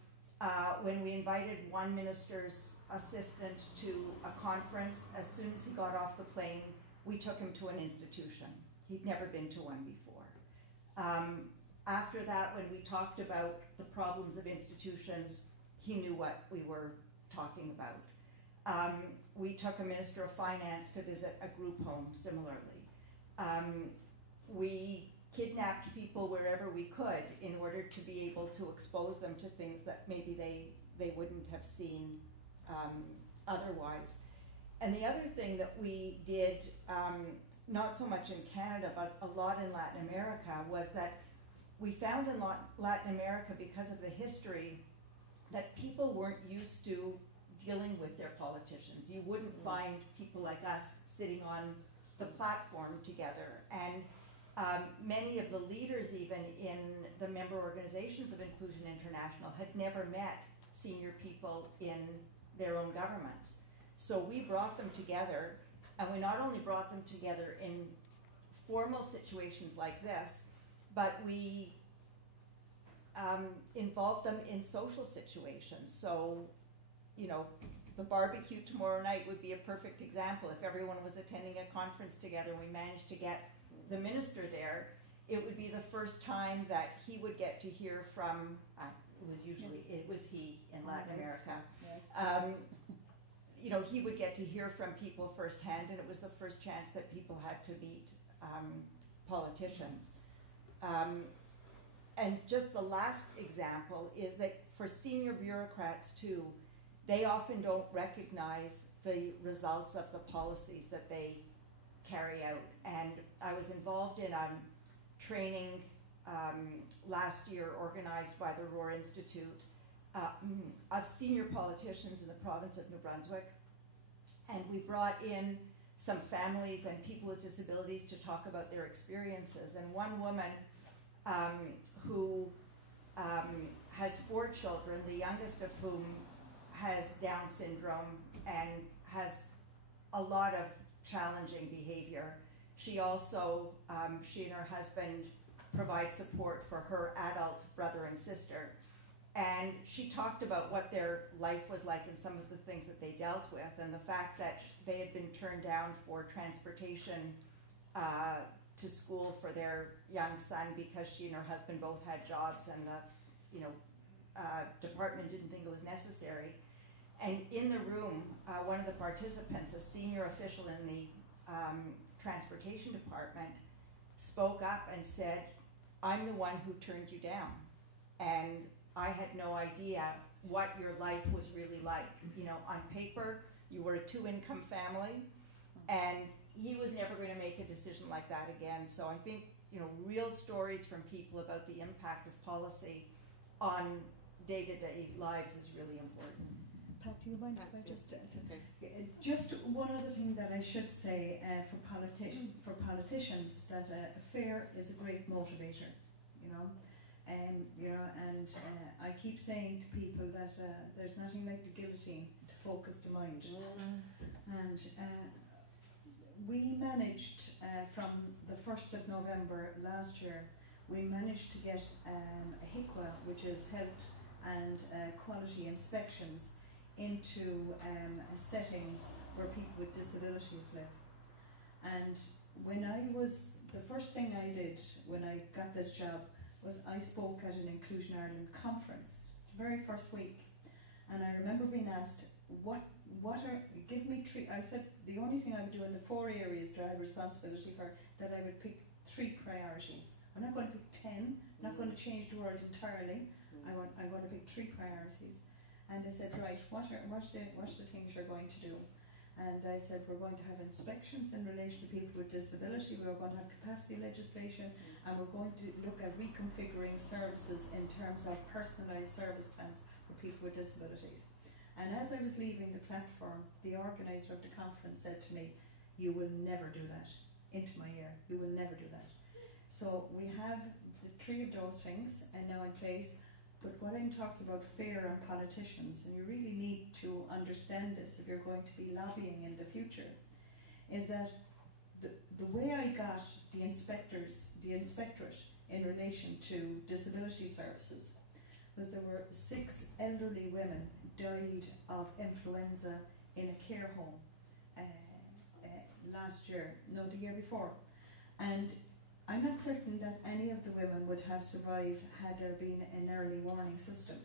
when we invited one minister's assistant to a conference, as soon as he got off the plane, we took him to an institution. He'd never been to one before. After that, when we talked about the problems of institutions, he knew what we were talking about. We took a minister of finance to visit a group home similarly. We kidnapped people wherever we could in order to be able to expose them to things that maybe they wouldn't have seen otherwise. And the other thing that we did, not so much in Canada, but a lot in Latin America, was that we found in Latin America, because of the history, that people weren't used to dealing with their politicians. You wouldn't find people like us sitting on the platform together. And many of the leaders, even in the member organizations of Inclusion International, had never met senior people in their own governments. So we brought them together, and we not only brought them together in formal situations like this, but we involved them in social situations. So, you know, the barbecue tomorrow night would be a perfect example. If everyone was attending a conference together, we managed to get the minister there, it would be the first time that he would get to hear from, it was he in Latin America. Yes. You know, he would get to hear from people firsthand, and it was the first chance that people had to meet politicians. And just the last example is that for senior bureaucrats too, they often don't recognize the results of the policies that they carry out. And I was involved in a training last year organized by the Roar Institute of senior politicians in the province of New Brunswick. And we brought in some families and people with disabilities to talk about their experiences. And one woman who has 4 children, the youngest of whom has Down syndrome and has a lot of challenging behavior. She also, she and her husband provide support for her adult brother and sister. And she talked about what their life was like and some of the things that they dealt with, and the fact that they had been turned down for transportation to school for their young son because she and her husband both had jobs, and the department didn't think it was necessary. And in the room, one of the participants, a senior official in the transportation department, spoke up and said, "I'm the one who turned you down, and I had no idea what your life was really like. You know, on paper, you were a 2-income family, and he was never going to make a decision like that again." So I think, you know, real stories from people about the impact of policy on day-to-day lives is really important. Pat, do you mind if I just... Just one other thing that I should say for politicians, that fair is a great motivator, you know. And I keep saying to people that there's nothing like the guillotine to focus the mind. And we managed, from the 1st of November last year, we managed to get a HIQA, which is Health and Quality Inspections, into settings where people with disabilities live. And when the first thing I did when I got this job was I spoke at an Inclusion Ireland conference, the very first week. And I remember being asked, give me 3, I said the only thing I would do in the 4 areas that I have responsibility for, that I would pick 3 priorities. I'm not going to pick 10, I'm not going to change the world entirely, I'm going to pick 3 priorities. And they said, right, what are the things you're going to do? And I said, we're going to have inspections in relation to people with disability, we're going to have capacity legislation, and we're going to look at reconfiguring services in terms of personalised service plans for people with disabilities. And as I was leaving the platform, the organiser of the conference said to me, "You will never do that. into my ear. You will never do that. So we have the three of those things and now in place. But what I'm talking about, fair on politicians, and you really need to understand this if you're going to be lobbying in the future, is that the way I got the inspectorate in relation to disability services was there were 6 elderly women died of influenza in a care home last year, no, the year before. And I'm not certain that any of the women would have survived had there been an early warning system.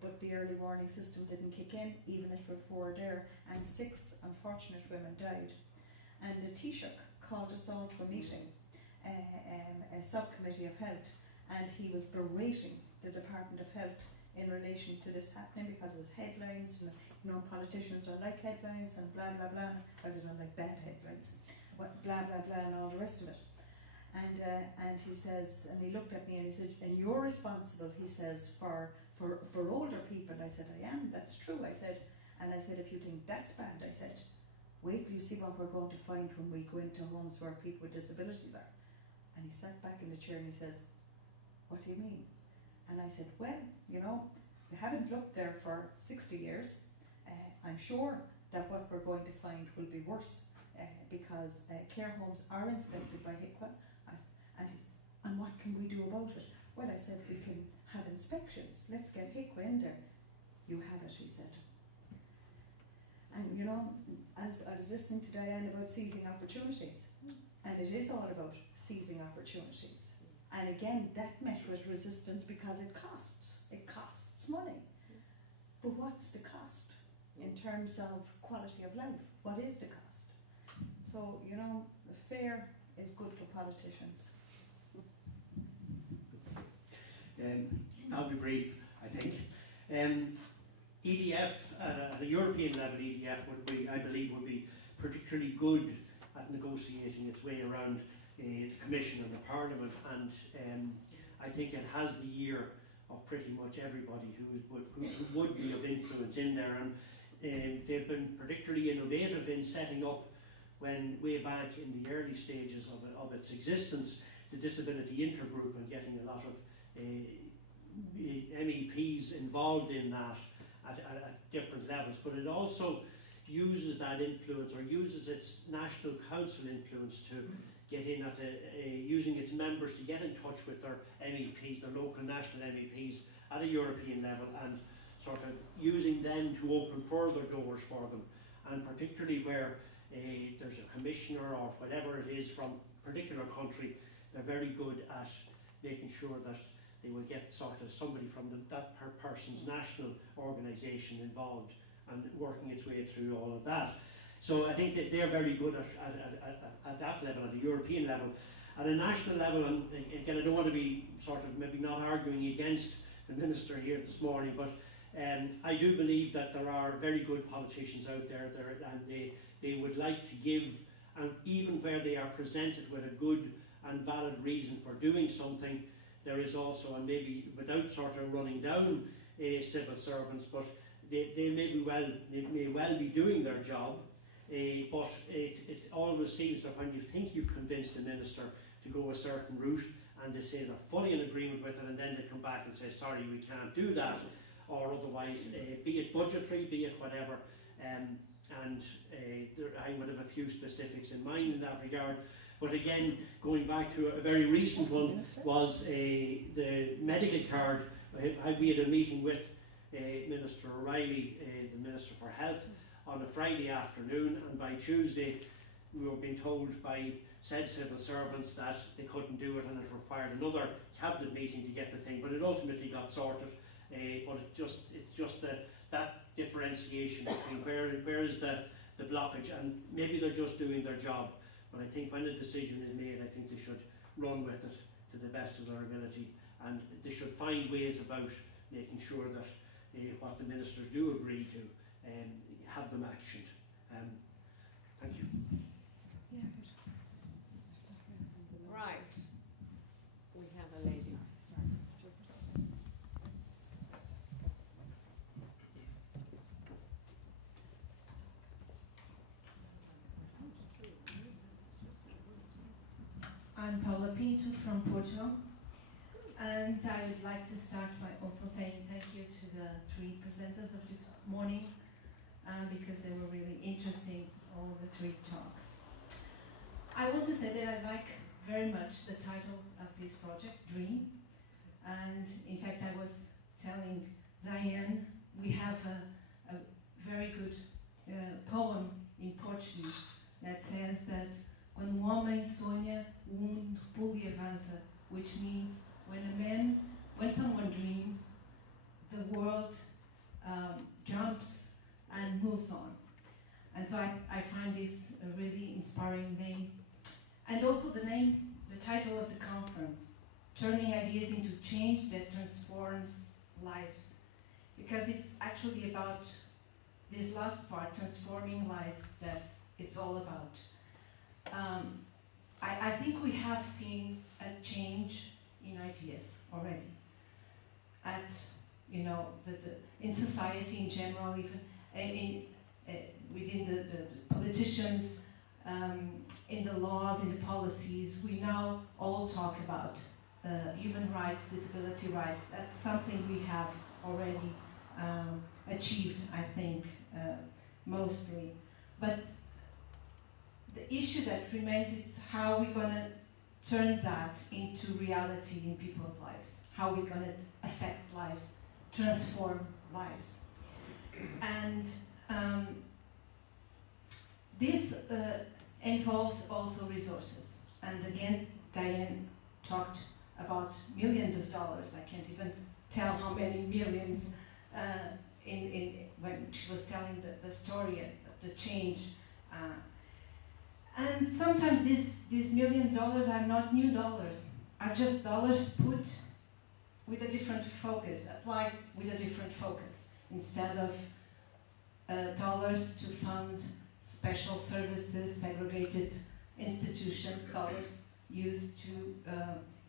But the early warning system didn't kick in, even if it were there, and 6 unfortunate women died. And the Taoiseach called us all to a meeting, a subcommittee of health, and he was berating the Department of Health in relation to this happening because it was headlines, and you know, politicians don't like headlines and blah blah blah, or they don't like bad headlines, blah blah blah and all the rest of it. And he says, and he looked at me and he said, and you're responsible, he says, for older people. I said, I am, that's true, I said. And I said, if you think that's bad, I said, wait till you see what we're going to find when we go into homes where people with disabilities are. And he sat back in the chair and he says, what do you mean? And I said, well, you know, we haven't looked there for 60 years. I'm sure that what we're going to find will be worse because care homes are inspected by HICWA. And what can we do about it? Well, I said, we can have inspections. Let's get HICWA in there. You have it, he said. And you know, as I was listening to Diane about seizing opportunities, and it is all about seizing opportunities. And again, that met with resistance because it costs. It costs money. But what's the cost in terms of quality of life? What is the cost? So, you know, fair is good for politicians. I'll be brief, I think. EDF, at a European level, EDF would be, I believe, would be particularly good at negotiating its way around the Commission and the Parliament, and I think it has the ear of pretty much everybody who would be of influence in there, and they've been particularly innovative in setting up, when way back in the early stages of its existence, the disability intergroup, and getting a lot of MEPs involved in that at different levels. But it also uses that influence, or uses its national council influence, to get in at using its members to get in touch with their MEPs, their local national MEPs at a European level, and sort of using them to open further doors for them. And particularly where there's a commissioner or whatever it is from a particular country, they're very good at making sure that they will get sort of somebody from that person's national organisation involved and working its way through all of that. So I think that they're very good at that level, at the European level. At a national level, and again, I don't want to be sort of maybe not arguing against the Minister here this morning, but I do believe that there are very good politicians out there, and they would like to give, and even where they are presented with a good and valid reason for doing something, there is also, and maybe without sort of running down civil servants, but they may well be doing their job, but it always seems that when you think you've convinced the Minister to go a certain route, and they say they're fully in agreement with it, and then they come back and say, sorry, we can't do that, or otherwise, be it budgetary, be it whatever, I would have a few specifics in mind in that regard. But again, going back to a very recent one, was the medical card. We had a meeting with Minister O'Reilly, the Minister for Health, on a Friday afternoon, and by Tuesday we were being told by said civil servants that they couldn't do it, and it required another cabinet meeting to get the thing, but it ultimately got sorted. But it's just that differentiation between where is the blockage, and maybe they're just doing their job. But I think when a decision is made, I think they should run with it to the best of their ability, and they should find ways about making sure that what the ministers do agree to have them actioned. Thank you. Right. We have a lady. I'm Paula Pinto from Portugal, and I would like to start by also saying thank you to the three presenters of the morning, because they were really interesting, all the three talks. I want to say that I like very much the title of this project, Dream, and in fact I was telling Diane, we have a very good poem in Portuguese that says that quando homem sonha, o mundo pula e avança, which means when someone dreams, the world jumps and moves on. And so I find this a really inspiring name. And also the title of the conference, Turning Ideas into Change that Transforms Lives. Because it's actually about this last part, transforming lives, that it's all about. I think we have seen a change in ideas already. In society in general, even within the politicians, in the laws, in the policies, we now all talk about human rights, disability rights. That's something we have already achieved, I think, mostly. But the issue that remains is how we're going to turn that into reality in people's lives, how we're going to affect lives, transform lives. And this involves also resources. And again, Diane talked about millions of dollars. I can't even tell how many millions when she was telling the story of the change. And sometimes these $1 million are not new dollars, are just dollars put with a different focus, applied with a different focus, instead of dollars to fund special services, segregated institutions, dollars used to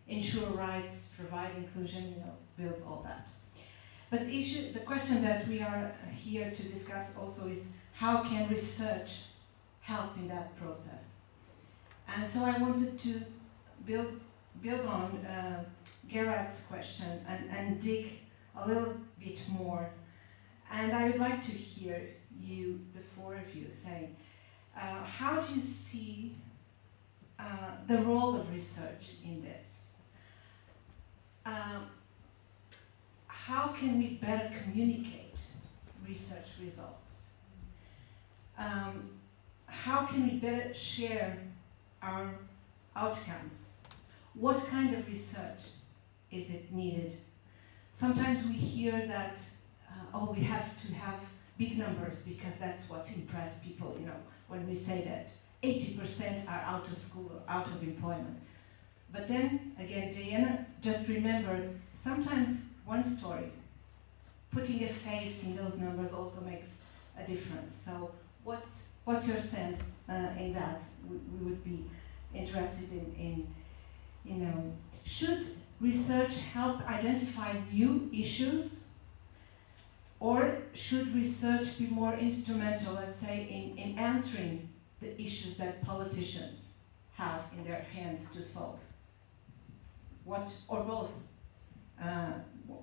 ensure rights, provide inclusion, build all that. But the question that we are here to discuss also is how can research help in that process? And so I wanted to build on Gerard's question and dig a little bit more. And I would like to hear you, the four of you, say, how do you see the role of research in this? How can we better communicate research results? How can we better share our outcomes? What kind of research is it needed? Sometimes we hear that, we have to have big numbers because that's what impresses people, when we say that 80% are out of school or out of employment. But then, again, Diana, just remember, sometimes one story, putting a face in those numbers also makes a difference. So what's your sense in that? We would be interested in should research help identify new issues, or should research be more instrumental, let's say, in answering the issues that politicians have in their hands to solve? Or both?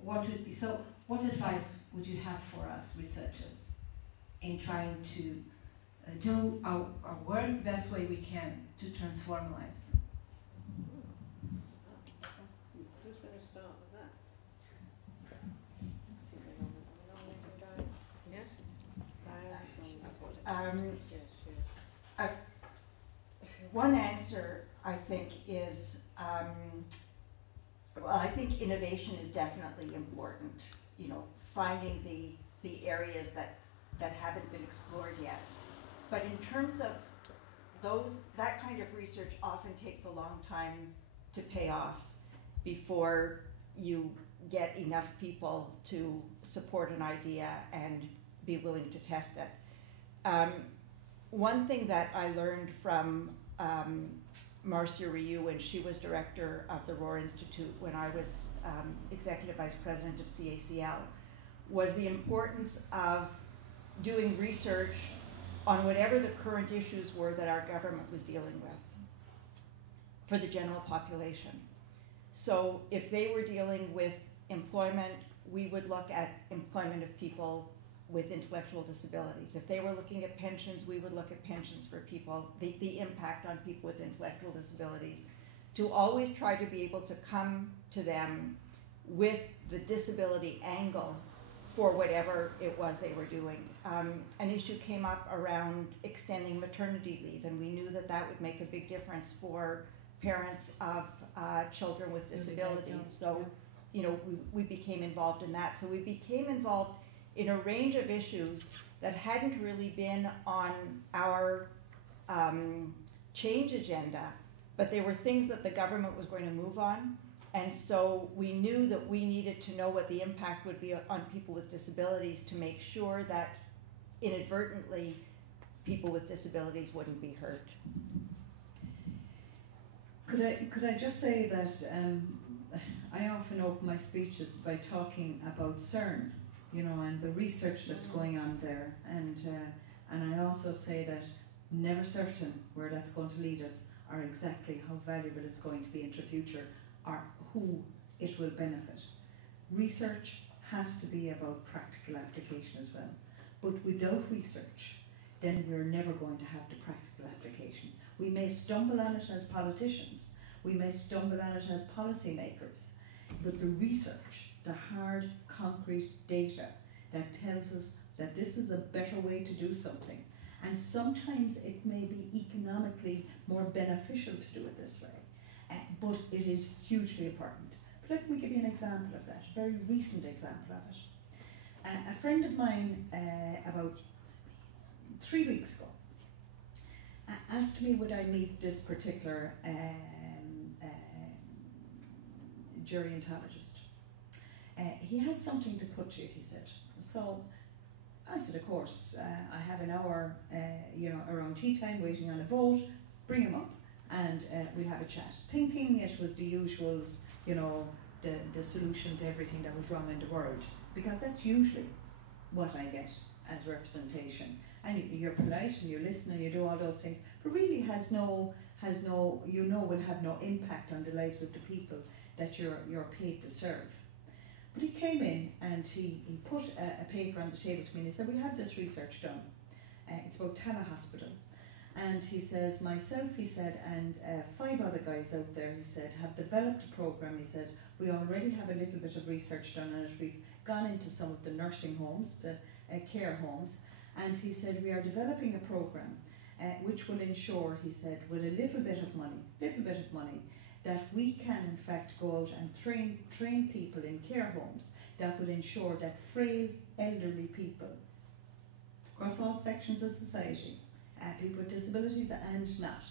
What would be, so what advice would you have for us researchers in trying to do our work the best way we can to transform lives? Who's going to start with that? Yes? One answer, I think, is, I think innovation is definitely important. Finding the areas that haven't been explored yet. But in terms of that kind of research often takes a long time to pay off before you get enough people to support an idea and be willing to test it. One thing that I learned from Marcia Rioux when she was director of the Rohr Institute when I was executive vice president of CACL was the importance of doing research on whatever the current issues were that our government was dealing with. for the general population. So if they were dealing with employment, we would look at employment of people with intellectual disabilities. If they were looking at pensions, we would look at pensions for people, the impact on people with intellectual disabilities, to always try to be able to come to them with the disability angle for whatever it was they were doing. An issue came up around extending maternity leave, and we knew that that would make a big difference for parents of children with disabilities. So, you know, we became involved in that. So we became involved in a range of issues that hadn't really been on our change agenda, but they were things that the government was going to move on. And so we knew that we needed to know what the impact would be on people with disabilities to make sure that inadvertently people with disabilities wouldn't be hurt. Could I just say that I often open my speeches by talking about CERN, you know, and the research that's going on there, and I also say that never certain where that's going to lead us, or exactly how valuable it's going to be into the future, or who it will benefit. Research has to be about practical application as well, but without research, then we're never going to have the practical application. We may stumble on it as politicians, we may stumble on it as policymakers, but the research, the hard, concrete data that tells us that this is a better way to do something, and sometimes it may be economically more beneficial to do it this way, but it is hugely important. But let me give you an example of that, a very recent example of it. A friend of mine about 3 weeks ago asked me would I meet this particular gerontologist. He has something to put to you, he said. So I said, of course, I have an hour you know, around tea time waiting on a vote, bring him up and we'll have a chat. Thinking it was the usuals, you know, the solution to everything that was wrong in the world, because that's usually what I get as representation. And you're polite and you listen and you do all those things, but really has no, you know, will have no impact on the lives of the people that you're paid to serve. But he came in and he put a paper on the table to me and he said, we have this research done. It's about Hospital. And he says, myself, he said, and 5 other guys out there, he said, have developed a program. He said, we already have a little bit of research done on it. We've gone into some of the nursing homes, the care homes. And he said, we are developing a program which will ensure, he said, with a little bit of money, that we can in fact go out and train people in care homes that will ensure that frail elderly people across all sections of society, people with disabilities and not,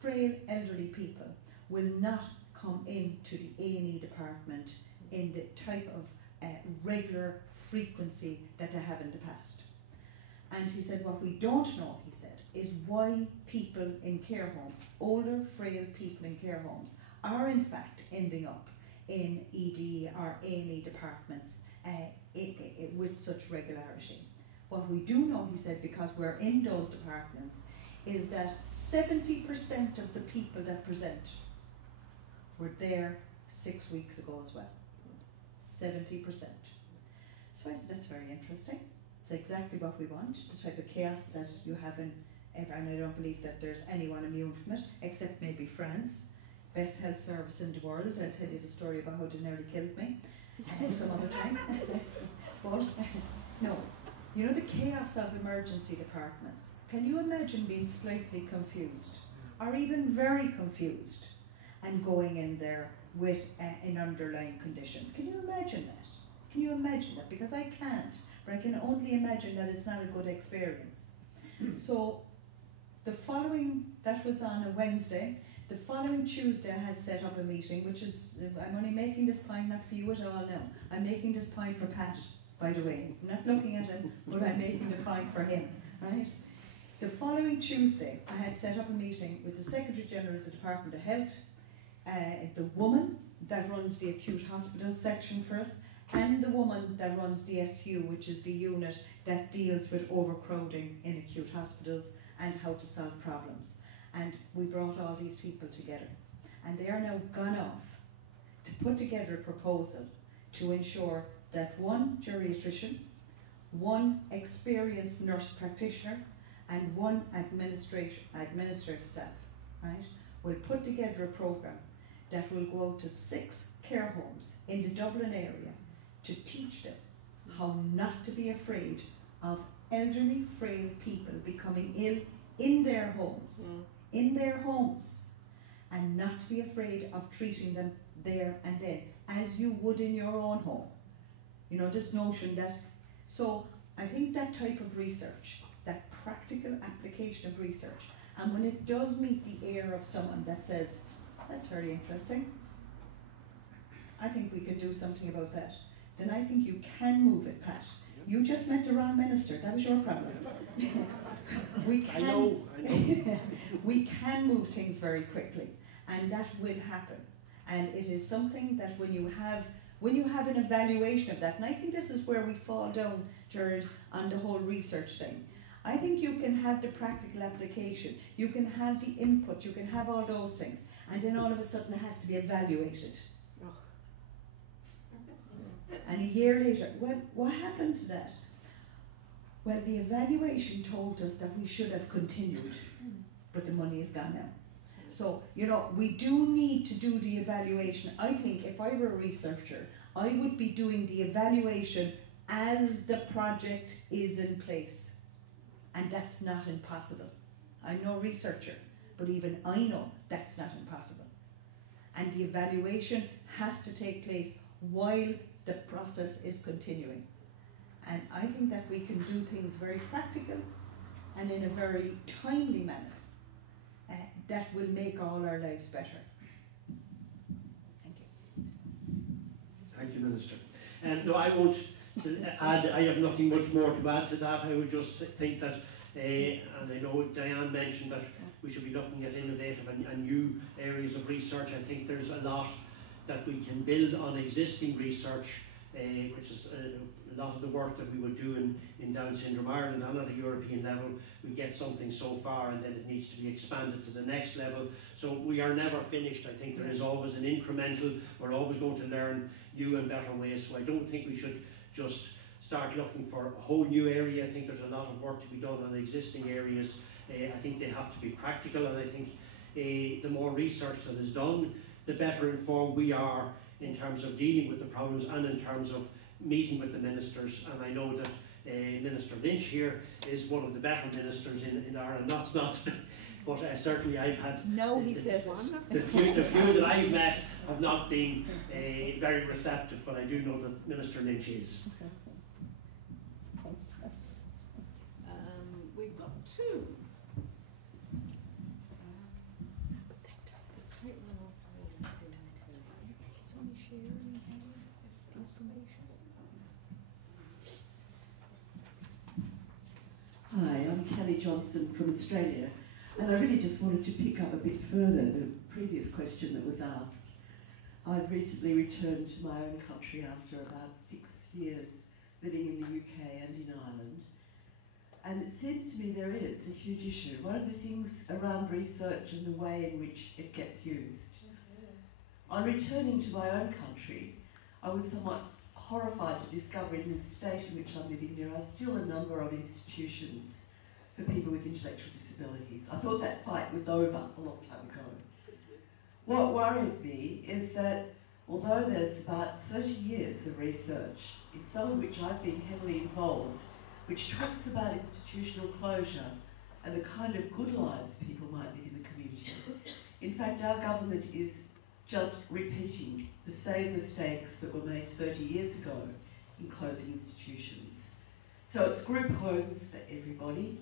frail elderly people will not come into the A&E department in the type of regular frequency that they have in the past. And he said, what we don't know, he said, is why people in care homes, older, frail people in care homes, are in fact ending up in ED or A&E departments with such regularity. What we do know, he said, because we're in those departments, is that 70% of the people that present were there 6 weeks ago as well. 70%. So I said, that's very interesting. It's exactly what we want, the type of chaos that you have in ever, and I don't believe that there's anyone immune from it, except maybe France, best health service in the world. I'll tell you the story about how they nearly killed me some other time. But no, you know the chaos of emergency departments. Can you imagine being slightly confused, or even very confused, and going in there with an underlying condition? Can you imagine that? Can you imagine that? Because I can't, but I can only imagine that it's not a good experience. So the following, that was on a Wednesday, the following Tuesday I had set up a meeting, which is, I'm only making this point not for you at all now, I'm making this point for Pat, by the way. I'm not looking at him, but I'm making the point for him, right? The following Tuesday I had set up a meeting with the Secretary General of the Department of Health, the woman that runs the acute hospital section for us, and the woman that runs the SU, which is the unit that deals with overcrowding in acute hospitals and how to solve problems. And we brought all these people together. And they are now gone off to put together a proposal to ensure that one geriatrician, one experienced nurse practitioner, and one administrative staff, right, will put together a programme that will go out to 6 care homes in the Dublin area to teach them how not to be afraid of elderly, frail people becoming ill in their homes, and not to be afraid of treating them there and then, as you would in your own home. You know, this notion that, so I think that type of research, that practical application of research, and when it does meet the ear of someone that says, that's very interesting, I think we can do something about that, then I think you can move it, Pat. You just met the wrong minister, that was your problem. We can, I know. we can move things very quickly, and that will happen. And it is something that when you have an evaluation of that, and I think this is where we fall down, Jared, on the whole research thing. I think you can have the practical application, you can have the input, you can have all those things, and then all of a sudden it has to be evaluated. And a year later, well, what happened to that? Well, the evaluation told us that we should have continued, but the money is gone now. So, you know, we do need to do the evaluation. I think if I were a researcher, I would be doing the evaluation as the project is in place. And that's not impossible. I'm no researcher, but even I know that's not impossible. And the evaluation has to take place while the process is continuing. And I think that we can do things very practical and in a very timely manner that will make all our lives better. Thank you. Thank you, Minister. No, I won't add, I have nothing much more to add to that. I would just think that, and I know Diane mentioned that we should be looking at innovative and new areas of research. I think there's a lot that we can build on existing research, which is a lot of the work that we would do in Down Syndrome Ireland and at a European level. We get something so far and then it needs to be expanded to the next level. So we are never finished. I think there is always an incremental, we're always going to learn new and better ways. So I don't think we should just start looking for a whole new area. I think there's a lot of work to be done on existing areas. I think they have to be practical, and I think the more research that is done, the better informed we are in terms of dealing with the problems and in terms of meeting with the ministers. And I know that Minister Lynch here is one of the better ministers in Ireland, not but certainly I've had no, he says the few that I've met have not been very receptive, but I do know that Minister Lynch is. Thanks, Pat. We've got 2. It's only sharing information. Hi, I'm Kelly Johnson from Australia, and I really just wanted to pick up a bit further the previous question that was asked. I've recently returned to my own country after about 6 years living in the UK and in Ireland, and it seems to me there is a huge issue. One of the things around research and the way in which it gets used. On returning to my own country, I was somewhat horrified to discover in the state in which I'm living there are still a number of institutions for people with intellectual disabilities. I thought that fight was over a long time ago. What worries me is that although there's about 30 years of research, in some of which I've been heavily involved, which talks about institutional closure and the kind of good lives people might live in the community, in fact our government is just repeating the same mistakes that were made 30 years ago in closing institutions. So it's group homes for everybody,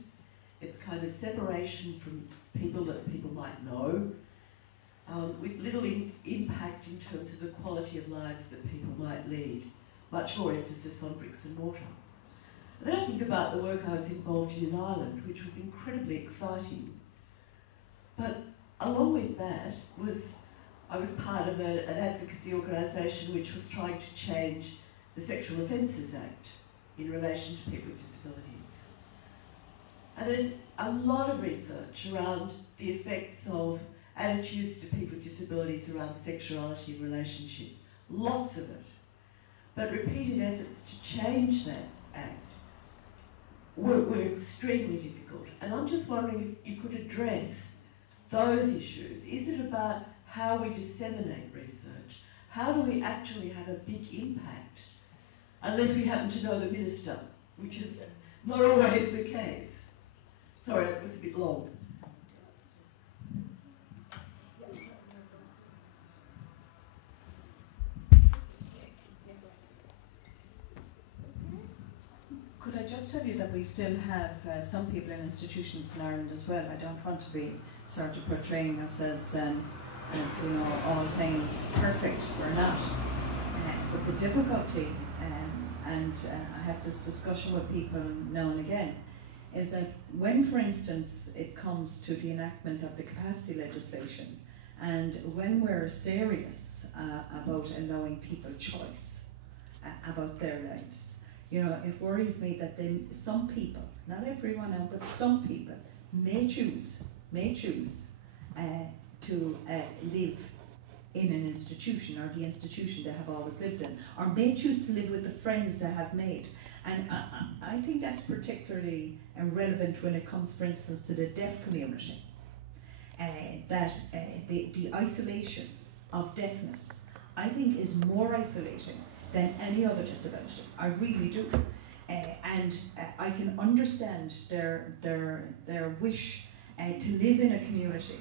it's kind of separation from people that people might know, with little impact in terms of the quality of lives that people might lead, much more emphasis on bricks and mortar. And then I think about the work I was involved in Ireland, which was incredibly exciting. But along with that I was part of an advocacy organisation which was trying to change the Sexual Offences Act in relation to people with disabilities. And there's a lot of research around the effects of attitudes to people with disabilities around sexuality and relationships. Lots of it. But repeated efforts to change that act were extremely difficult. And I'm just wondering if you could address those issues. Is it about how we disseminate research? How do we actually have a big impact? Unless we happen to know the minister, which is not always the case. Sorry, that was a bit long. Could I just tell you that we still have some people in institutions in Ireland as well. I don't want to be sort of portraying us as you know, all things perfect. We're not. But the difficulty, and I have this discussion with people now and again, is that when, for instance, it comes to the enactment of the capacity legislation, and when we're serious about allowing people choice about their lives, you know, it worries me that some people, not everyone else, but some people may choose to live in an institution, or the institution they have always lived in, or may choose to live with the friends they have made. And I think that's particularly relevant when it comes, for instance, to the deaf community. That the isolation of deafness, I think, is more isolating than any other disability. I really do. And I can understand their wish to live in a community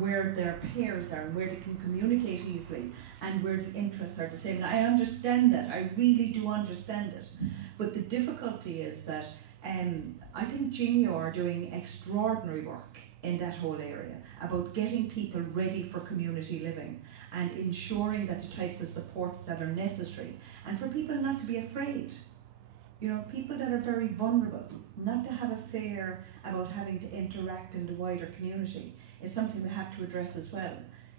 where their peers are, where they can communicate easily, and where the interests are the same. And I understand that. I really do understand it. But the difficulty is that I think Ginio are doing extraordinary work in that whole area about getting people ready for community living and ensuring that the types of supports that are necessary, and for people not to be afraid. You know, people that are very vulnerable, not to have a fear about having to interact in the wider community is something we have to address as well.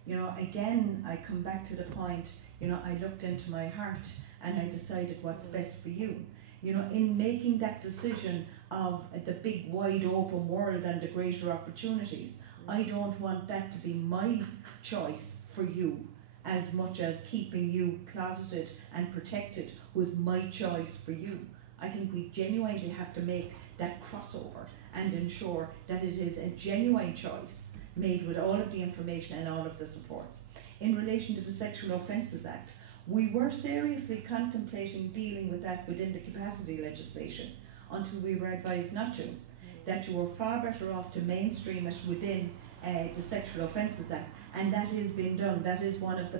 You know, again, I come back to the point, you know, I looked into my heart and I decided what's best for you. You know, in making that decision of the big wide open world and the greater opportunities, I don't want that to be my choice for you as much as keeping you closeted and protected was my choice for you. I think we genuinely have to make that crossover and ensure that it is a genuine choice made with all of the information and all of the supports. In relation to the Sexual Offences Act, we were seriously contemplating dealing with that within the capacity legislation until we were advised not to, that you were far better off to mainstream it within the Sexual Offences Act, and that is being done. That is one of the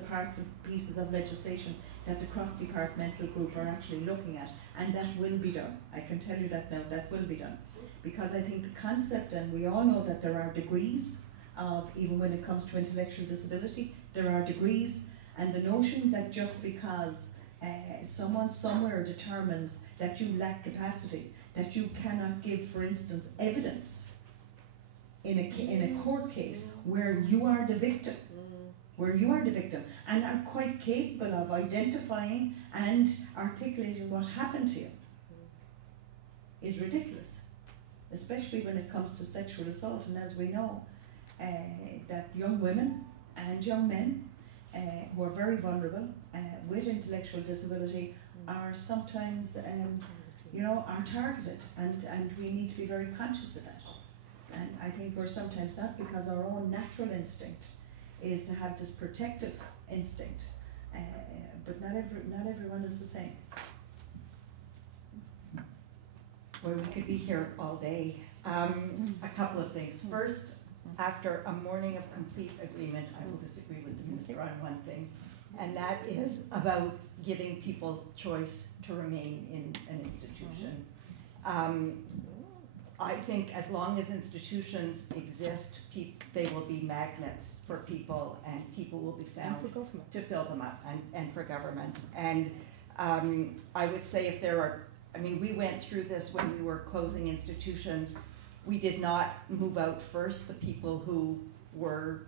pieces of legislation that the cross-departmental group are actually looking at, and that will be done. I can tell you that now, that will be done. Because I think the concept, and we all know that there are degrees of, even when it comes to intellectual disability, there are degrees, and the notion that just because someone somewhere determines that you lack capacity, that you cannot give, for instance, evidence in a court case where you are the victim, and are quite capable of identifying and articulating what happened to you, is ridiculous, especially when it comes to sexual assault. And as we know, that young women and young men who are very vulnerable with intellectual disability are sometimes, you know, are targeted, and we need to be very conscious of that. And I think we're sometimes not, because our own natural instinct is to have this protective instinct, but not everyone is the same. Well, we could be here all day. A couple of things. First, after a morning of complete agreement, I will disagree with the minister on one thing, and that is about giving people choice to remain in an institution. I think as long as institutions exist, they will be magnets for people, and people will be found to fill them up, and for governments. And I would say if there are, I mean, we went through this when we were closing institutions. We did not move out first the people who were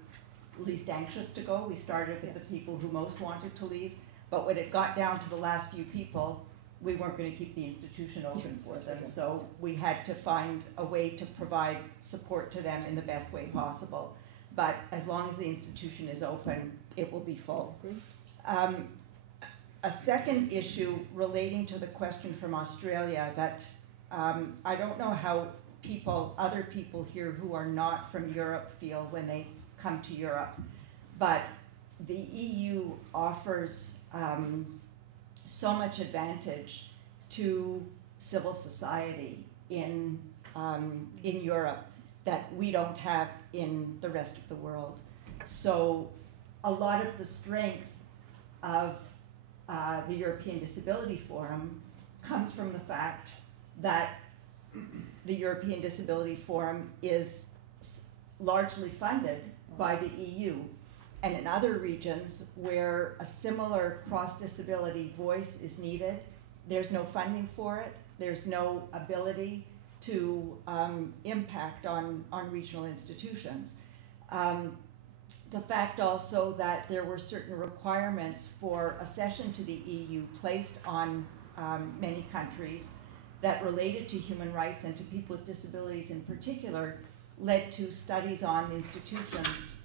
least anxious to go. We started with the people who most wanted to leave. But when it got down to the last few people, we weren't going to keep the institution open for them. So we had to find a way to provide support to them in the best way possible. But as long as the institution is open, it will be full. A second issue relating to the question from Australia that I don't know how other people here who are not from Europe feel when they come to Europe, but the EU offers so much advantage to civil society in Europe that we don't have in the rest of the world. So a lot of the strength of the European Disability Forum comes from the fact that the European Disability Forum is largely funded by the EU. And in other regions where a similar cross-disability voice is needed, there's no funding for it, there's no ability to impact on regional institutions. The fact also that there were certain requirements for accession to the EU placed on many countries that related to human rights and to people with disabilities in particular led to studies on institutions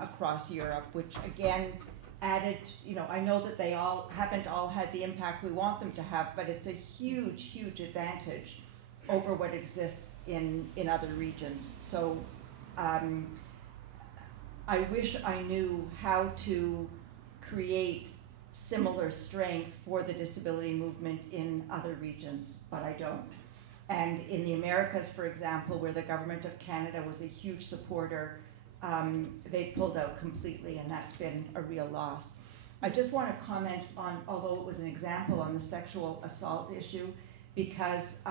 across Europe, which again added, I know that they haven't all had the impact we want them to have, but it's a huge, huge advantage over what exists in other regions. So I wish I knew how to create similar strength for the disability movement in other regions, but I don't. And in the Americas, for example, where the government of Canada was a huge supporter, they pulled out completely, and that's been a real loss. I just want to comment on, although it was an example, on the sexual assault issue, because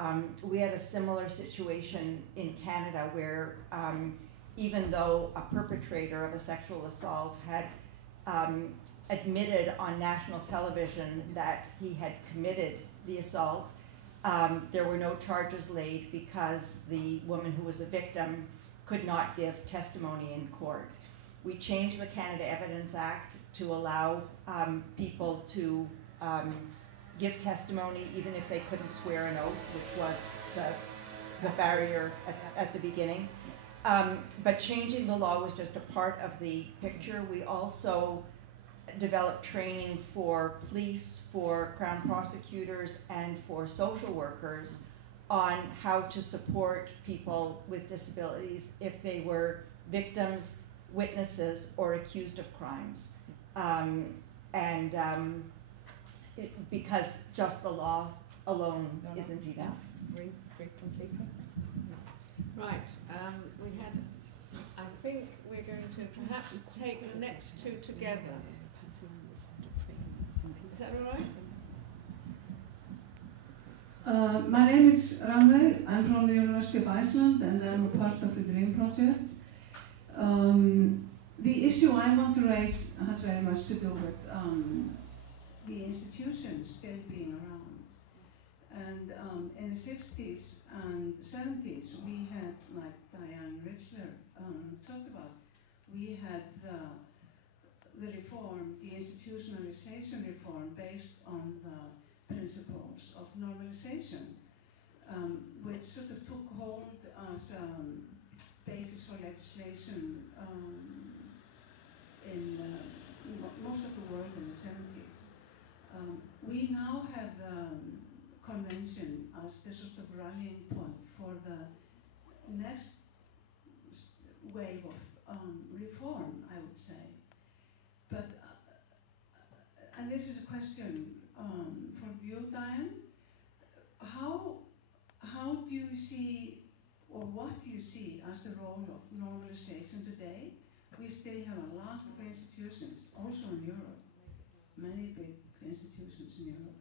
we had a similar situation in Canada where even though a perpetrator of a sexual assault had admitted on national television that he had committed the assault, there were no charges laid because the woman who was the victim could not give testimony in court. We changed the Canada Evidence Act to allow people to give testimony even if they couldn't swear an oath, which was the barrier at the beginning. But changing the law was just a part of the picture. We also developed training for police, for Crown prosecutors, and for social workers on how to support people with disabilities if they were victims, witnesses, or accused of crimes. Because just the law alone isn't enough. Great, completely. Right, I think we're going to perhaps take the next two together. Is that all right? My name is Rannveig. I'm from the University of Iceland and I'm a part of the DREAM project. The issue I want to raise has very much to do with the institutions still being around. And in the 60s and 70s, we had, like Diane Ritzler talked about, we had the reform, the institutionalization reform based on the principles of normalization, which sort of took hold as a basis for legislation in most of the world in the 70s. We now have the convention as the sort of rallying point for the next wave of reform, I would say. But, and this is a question for you, Diane. How do you see, or what do you see as the role of normalization today? We still have a lot of institutions, also in Europe, many big institutions in Europe.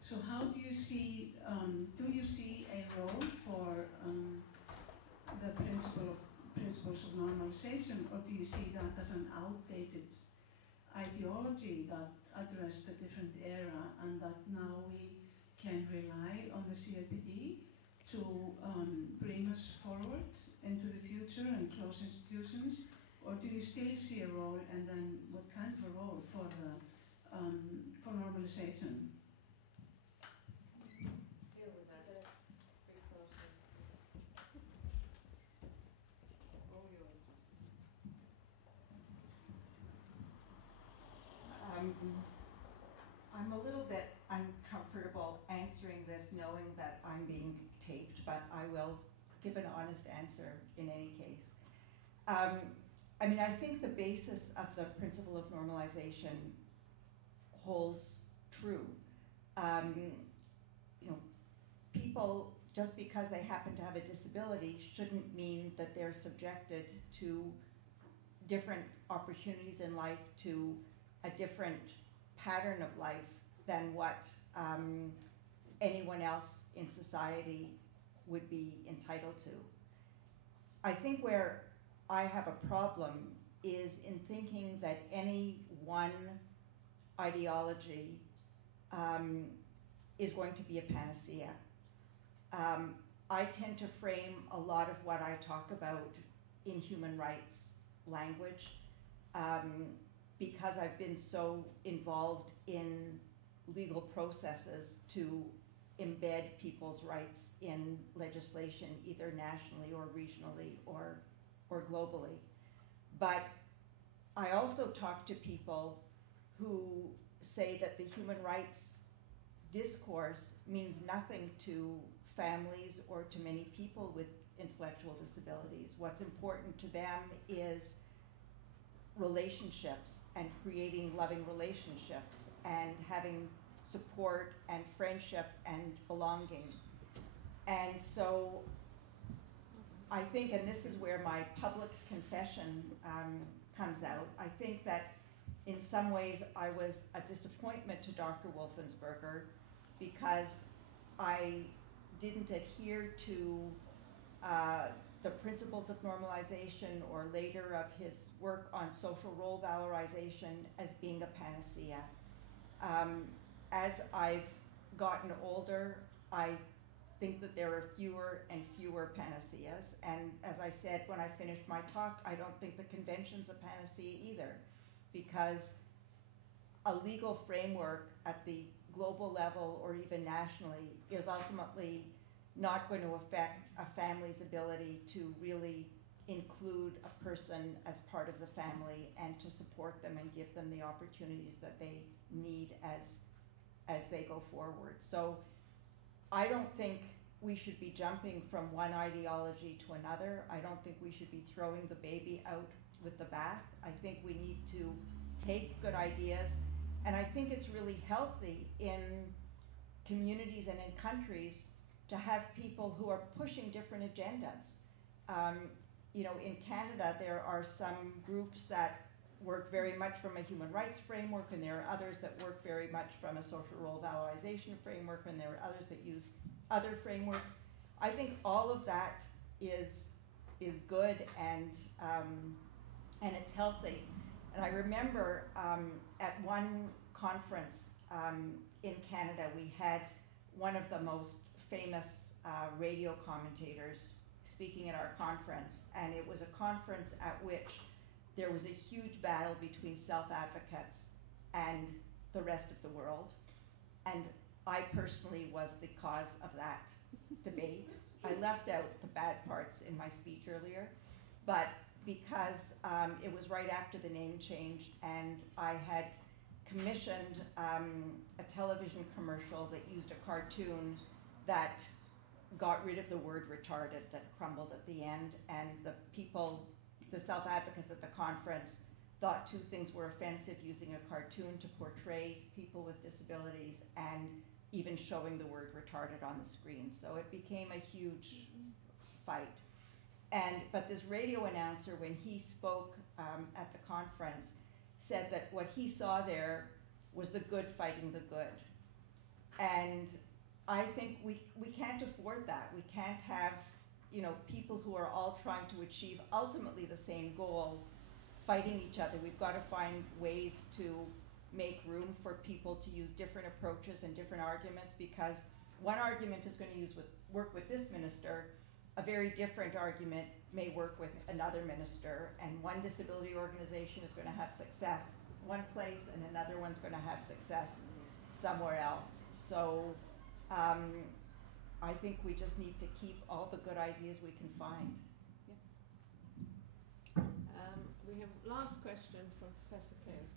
So how do you see a role for the principles of normalization, or do you see that as an outdated ideology that addressed a different era and that now we can rely on the CLPD to bring us forward into the future and close institutions? Or do you still see a role, and then what kind of a role for normalization? I will give an honest answer in any case. I mean, I think the basis of the principle of normalization holds true. You know, people, just because they happen to have a disability, shouldn't mean that they're subjected to different opportunities in life, to a different pattern of life than what anyone else in society would be entitled to. I think where I have a problem is in thinking that any one ideology is going to be a panacea. I tend to frame a lot of what I talk about in human rights language because I've been so involved in legal processes to embed people's rights in legislation, either nationally or regionally or globally. But I also talk to people who say that the human rights discourse means nothing to families or to many people with intellectual disabilities. What's important to them is relationships and creating loving relationships and having support and friendship and belonging. And so I think, and this is where my public confession comes out, I think that in some ways I was a disappointment to Dr. Wolfensberger because I didn't adhere to the principles of normalization or later of his work on social role valorization as being a panacea. As I've gotten older, I think that there are fewer and fewer panaceas. And as I said when I finished my talk, I don't think the convention's a panacea either, because a legal framework at the global level or even nationally is ultimately not going to affect a family's ability to really include a person as part of the family and to support them and give them the opportunities that they need as they go forward. So I don't think we should be jumping from one ideology to another. I don't think we should be throwing the baby out with the bath. I think we need to take good ideas, and I think it's really healthy in communities and in countries to have people who are pushing different agendas. You know, in Canada, there are some groups that work very much from a human rights framework, and there are others that work very much from a social role valorization framework, and there are others that use other frameworks. I think all of that is good and it's healthy. And I remember at one conference in Canada, we had one of the most famous radio commentators speaking at our conference, and it was a conference at which there was a huge battle between self-advocates and the rest of the world. And I personally was the cause of that debate. I left out the bad parts in my speech earlier, but because it was right after the name change, and I had commissioned a television commercial that used a cartoon that got rid of the word retarded, that crumbled at the end, and the people, the self-advocates at the conference, thought two things were offensive: using a cartoon to portray people with disabilities and even showing the word retarded on the screen. So it became a huge fight. But this radio announcer, when he spoke at the conference, said that what he saw there was the good fighting the good. And I think we can't afford that. We can't have, you know, people who are all trying to achieve ultimately the same goal fighting each other. We've got to find ways to make room for people to use different approaches and different arguments, because one argument is going to work with this minister, a very different argument may work with another minister, and one disability organization is going to have success one place and another one's going to have success somewhere else. So I think we just need to keep all the good ideas we can find. Yeah. We have last question from Professor Case.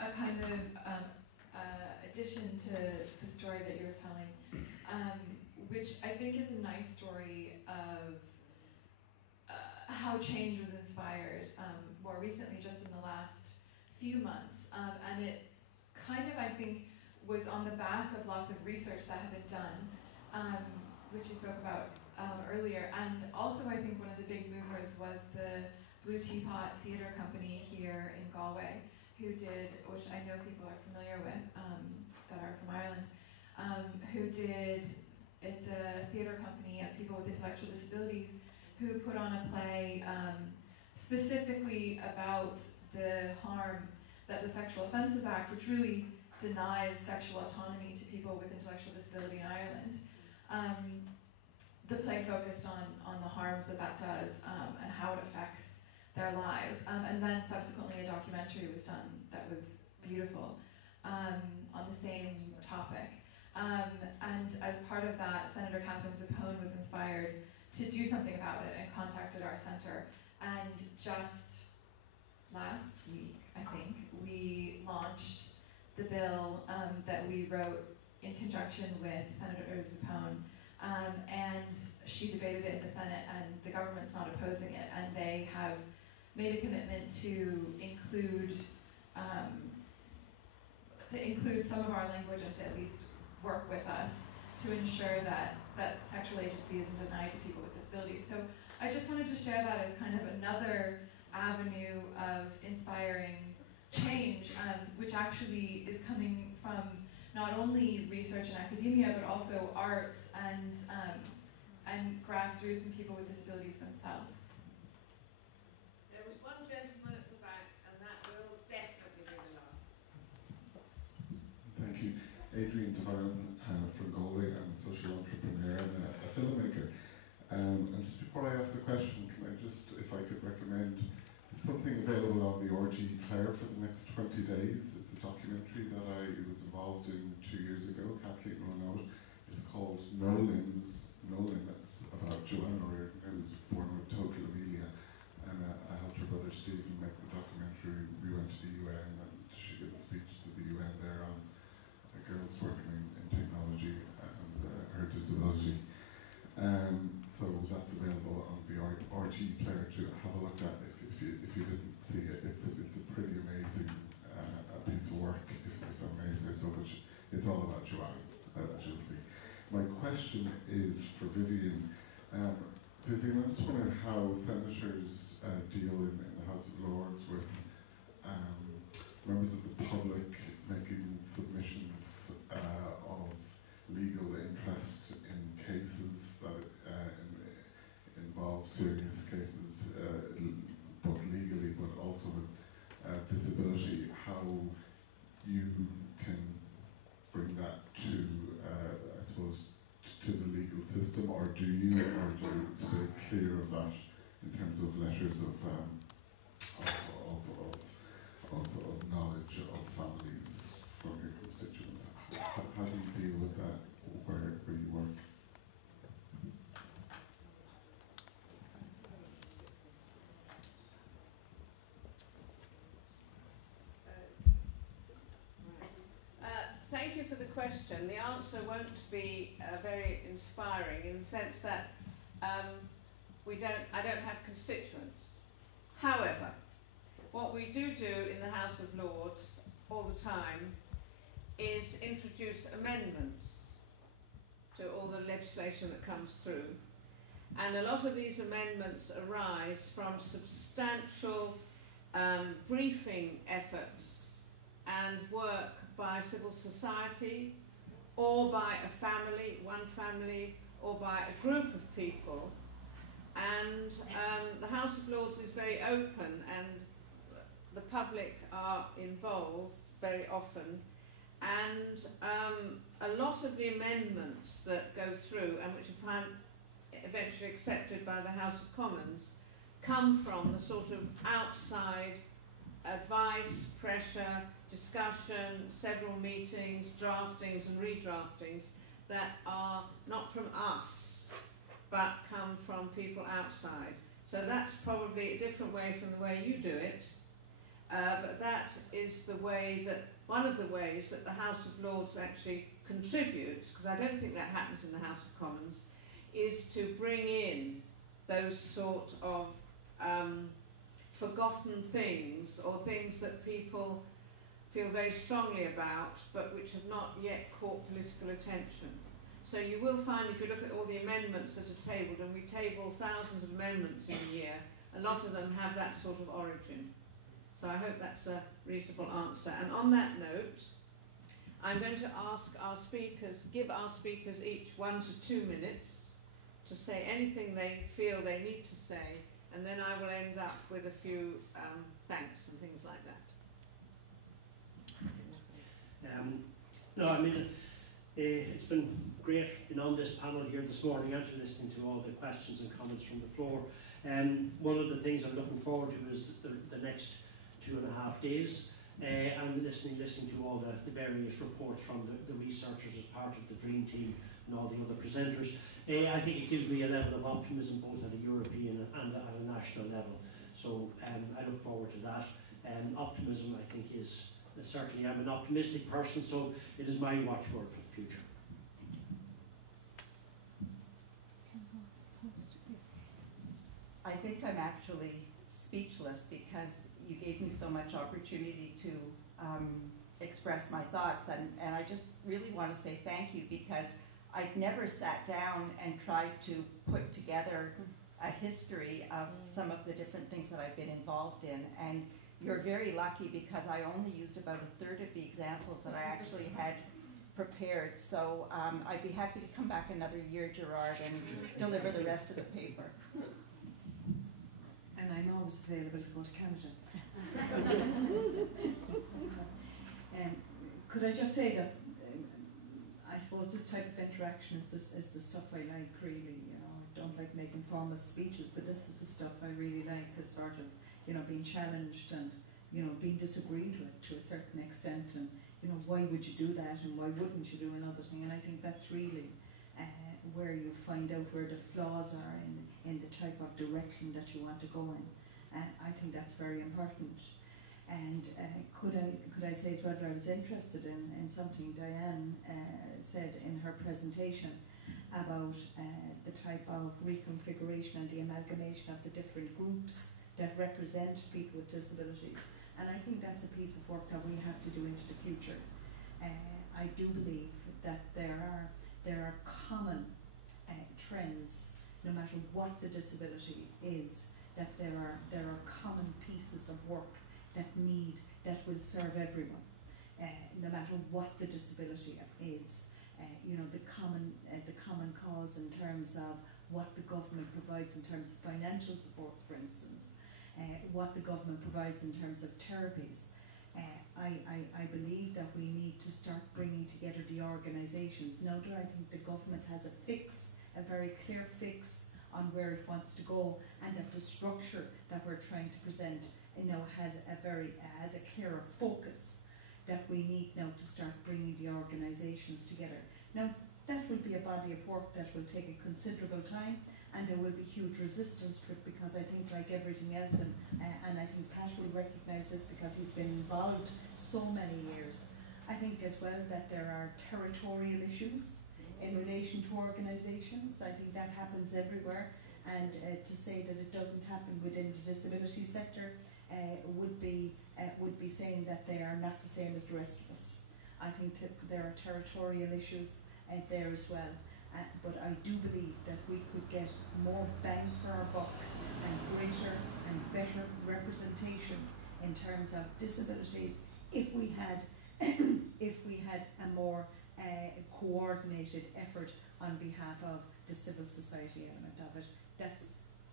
a kind of addition to the story that you're telling, which I think is a nice story of how change was inspired more recently, just in the last few months. And it kind of, I think, was on the back of lots of research that had been done, which you spoke about earlier. And also, I think one of the big movers was the Blue Teapot Theatre Company here in Galway, who did, which I know people are familiar with, that are from Ireland, who did, it's a theatre company of people with intellectual disabilities who put on a play specifically about the harm that the Sexual Offences Act, which really denies sexual autonomy to people with intellectual disability in Ireland. The play focused on the harms that does and how it affects their lives. And then subsequently a documentary was done that was beautiful on the same topic. And as part of that, Senator Catherine Zappone was inspired to do something about it and contacted our centre. And just last week, I think, we launched the bill that we wrote in conjunction with Senator Zappone. And she debated it in the Senate, and the government's not opposing it, and they have made a commitment to include some of our language and to at least work with us to ensure that sexual agency isn't denied to people with disabilities. So I just wanted to share that as kind of another avenue of inspiring change, which actually is coming from not only research and academia, but also arts and grassroots and people with disabilities themselves. There was one gentleman at the back, and that will definitely be the last. Thank you. Adrian Devine from Galway. I'm a social entrepreneur and a filmmaker. And just before I ask the question, can I just, if I could recommend something available on the RG Clare for the next 20 days. It's a documentary that I was involved in 2 years ago. Kathleen will know it. It's called No Limits, No Limits, about Joanne O'Riordan, who was born with total amelia. And I helped her brother Stephen make the documentary. We went to the UN and she gave a speech to the UN there on girls working in technology and her disability. So that's available on the RG Player to have a look at if you didn't see it. It's a pretty amazing piece of work, if I may say so, which it's all about Joanne, as you'll see. My question is for Vivian. Vivian, I'm just wondering how senators deal in the House of Lords with members of the public making submissions of legal interest in cases that involve serious cases, both legally but also with disability, how you can bring that to, I suppose, to the legal system, or do you stay clear of that in terms of letters of knowledge of families from your constituents? How do you deal with that where you work? Thank you for the question. The answer won't be very inspiring in the sense that I don't have constituents. However, what we do in the House of Lords all the time is introduce amendments to all the legislation that comes through. And a lot of these amendments arise from substantial briefing efforts and work by civil society, or by a family, one family, or by a group of people. And the House of Lords is very open, and the public are involved very often. And a lot of the amendments that go through, and which are eventually accepted by the House of Commons, come from the sort of outside advice, pressure, discussion, several meetings, draftings and redraftings that are not from us, but come from people outside. So that's probably a different way from the way you do it. but that is the way that, one of the ways that the House of Lords actually contributes, because I don't think that happens in the House of Commons, is to bring in those sort of forgotten things, or things that people feel very strongly about, but which have not yet caught political attention. So you will find, if you look at all the amendments that are tabled, and we table thousands of amendments in a year, a lot of them have that sort of origin. So I hope that's a reasonable answer. And on that note, I'm going to ask our speakers, give our speakers each 1 to 2 minutes to say anything they feel they need to say, and then I will end up with a few thanks and things like that. No, I mean, it's been great being on this panel here this morning and to listening to all the questions and comments from the floor. One of the things I'm looking forward to is the next 2.5 days, and listening to all the various reports from the researchers as part of the Dream Team and all the other presenters. I think it gives me a level of optimism both at a European and at a national level. So I look forward to that. Optimism, I think, is certainly, I'm an optimistic person, so it is my watchword for the future. I think I'm actually speechless because you gave me so much opportunity to express my thoughts, and I just really want to say thank you, because I'd never sat down and tried to put together a history of some of the different things that I've been involved in, and you're very lucky because I only used about 1/3 of the examples that I actually had prepared. So I'd be happy to come back another year, Gerard, and deliver the rest of the paper. And I'm always available to go to Canada. Could I just say that I suppose this type of interaction is the stuff I like, really. You know, I don't like making formal speeches, but this is the stuff I really like, the sort of, you know, being challenged and, you know, being disagreed with to a certain extent, and, you know, why would you do that and why wouldn't you do another thing? And I think that's really where you find out where the flaws are in the type of direction that you want to go in. I think that's very important. And could I say as well that I was interested in something Diane said in her presentation about the type of reconfiguration and the amalgamation of the different groups that represent people with disabilities. And I think that's a piece of work that we have to do into the future. I do believe that there are common trends, no matter what the disability is, that there are common pieces of work that will serve everyone, no matter what the disability is. You know, the common cause in terms of what the government provides in terms of financial supports, for instance, what the government provides in terms of therapies. I believe that we need to start bringing together the organisations. Now that I think the government has a very clear fix on where it wants to go, and that the structure that we're trying to present, you know, has a clearer focus, that we need now to start bringing the organisations together. Now, that will be a body of work that will take a considerable time, and there will be huge resistance to it, because I think, like everything else, and I think Pat will recognise this because he's been involved so many years, I think as well that there are territorial issues in relation to organisations. I think that happens everywhere, and to say that it doesn't happen within the disability sector would be saying that they are not the same as the rest of us. I think that there are territorial issues there as well, but I do believe that we could get more bang for our buck and greater and better representation in terms of disabilities if we had a more coordinated effort on behalf of the civil society element of it.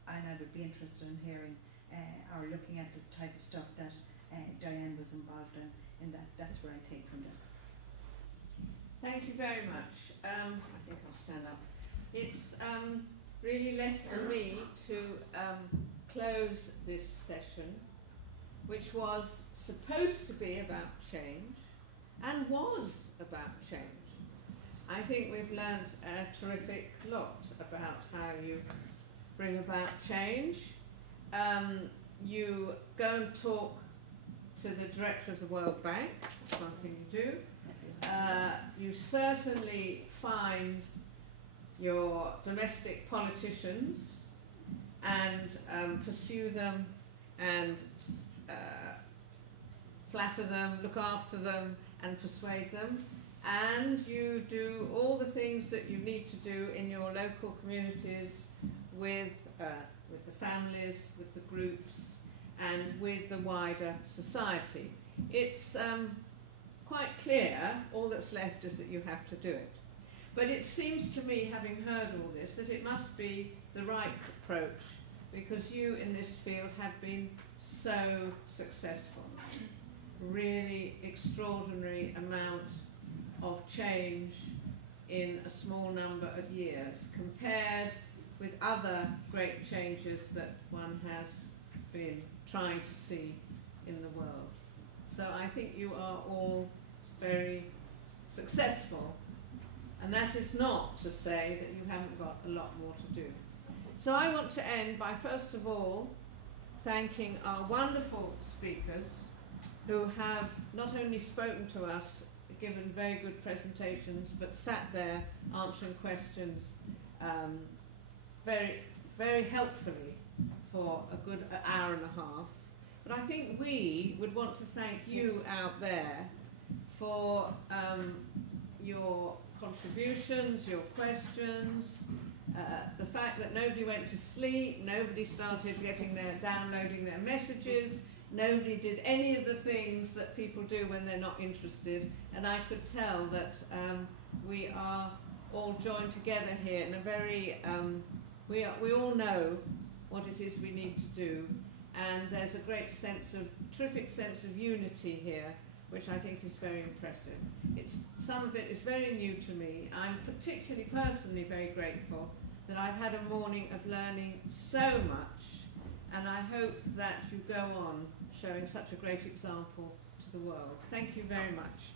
And I would be interested in hearing or looking at the type of stuff that Diane was involved in that's where I take from this. Thank you very much. I think I'll stand up. It's really left for me to close this session, which was supposed to be about change and was about change. I think we've learned a terrific lot about how you bring about change. You go and talk to the director of the World Bank. That's one thing you do. You certainly find your domestic politicians and pursue them and flatter them, look after them and persuade them. And you do all the things that you need to do in your local communities with the families, with the groups, and with the wider society. It's quite clear, all that's left is that you have to do it. But it seems to me, having heard all this, that it must be the right approach, because you in this field have been so successful. Really extraordinary amount of change in a small number of years, compared with other great changes that one has been trying to see in the world. So I think you are all very successful, and that is not to say that you haven't got a lot more to do. So I want to end by first of all thanking our wonderful speakers who have not only spoken to us, given very good presentations, but sat there answering questions very, very helpfully for a good hour and a half. But I think we would want to thank you out there for your contributions, your questions, the fact that nobody went to sleep, nobody started downloading their messages, nobody did any of the things that people do when they're not interested, and I could tell that we are all joined together here in a very, we all know what it is we need to do, and there's a great terrific sense of unity here, which I think is very impressive. Some of it is very new to me. I'm particularly personally very grateful that I've had a morning of learning so much, and I hope that you go on showing such a great example to the world. Thank you very much.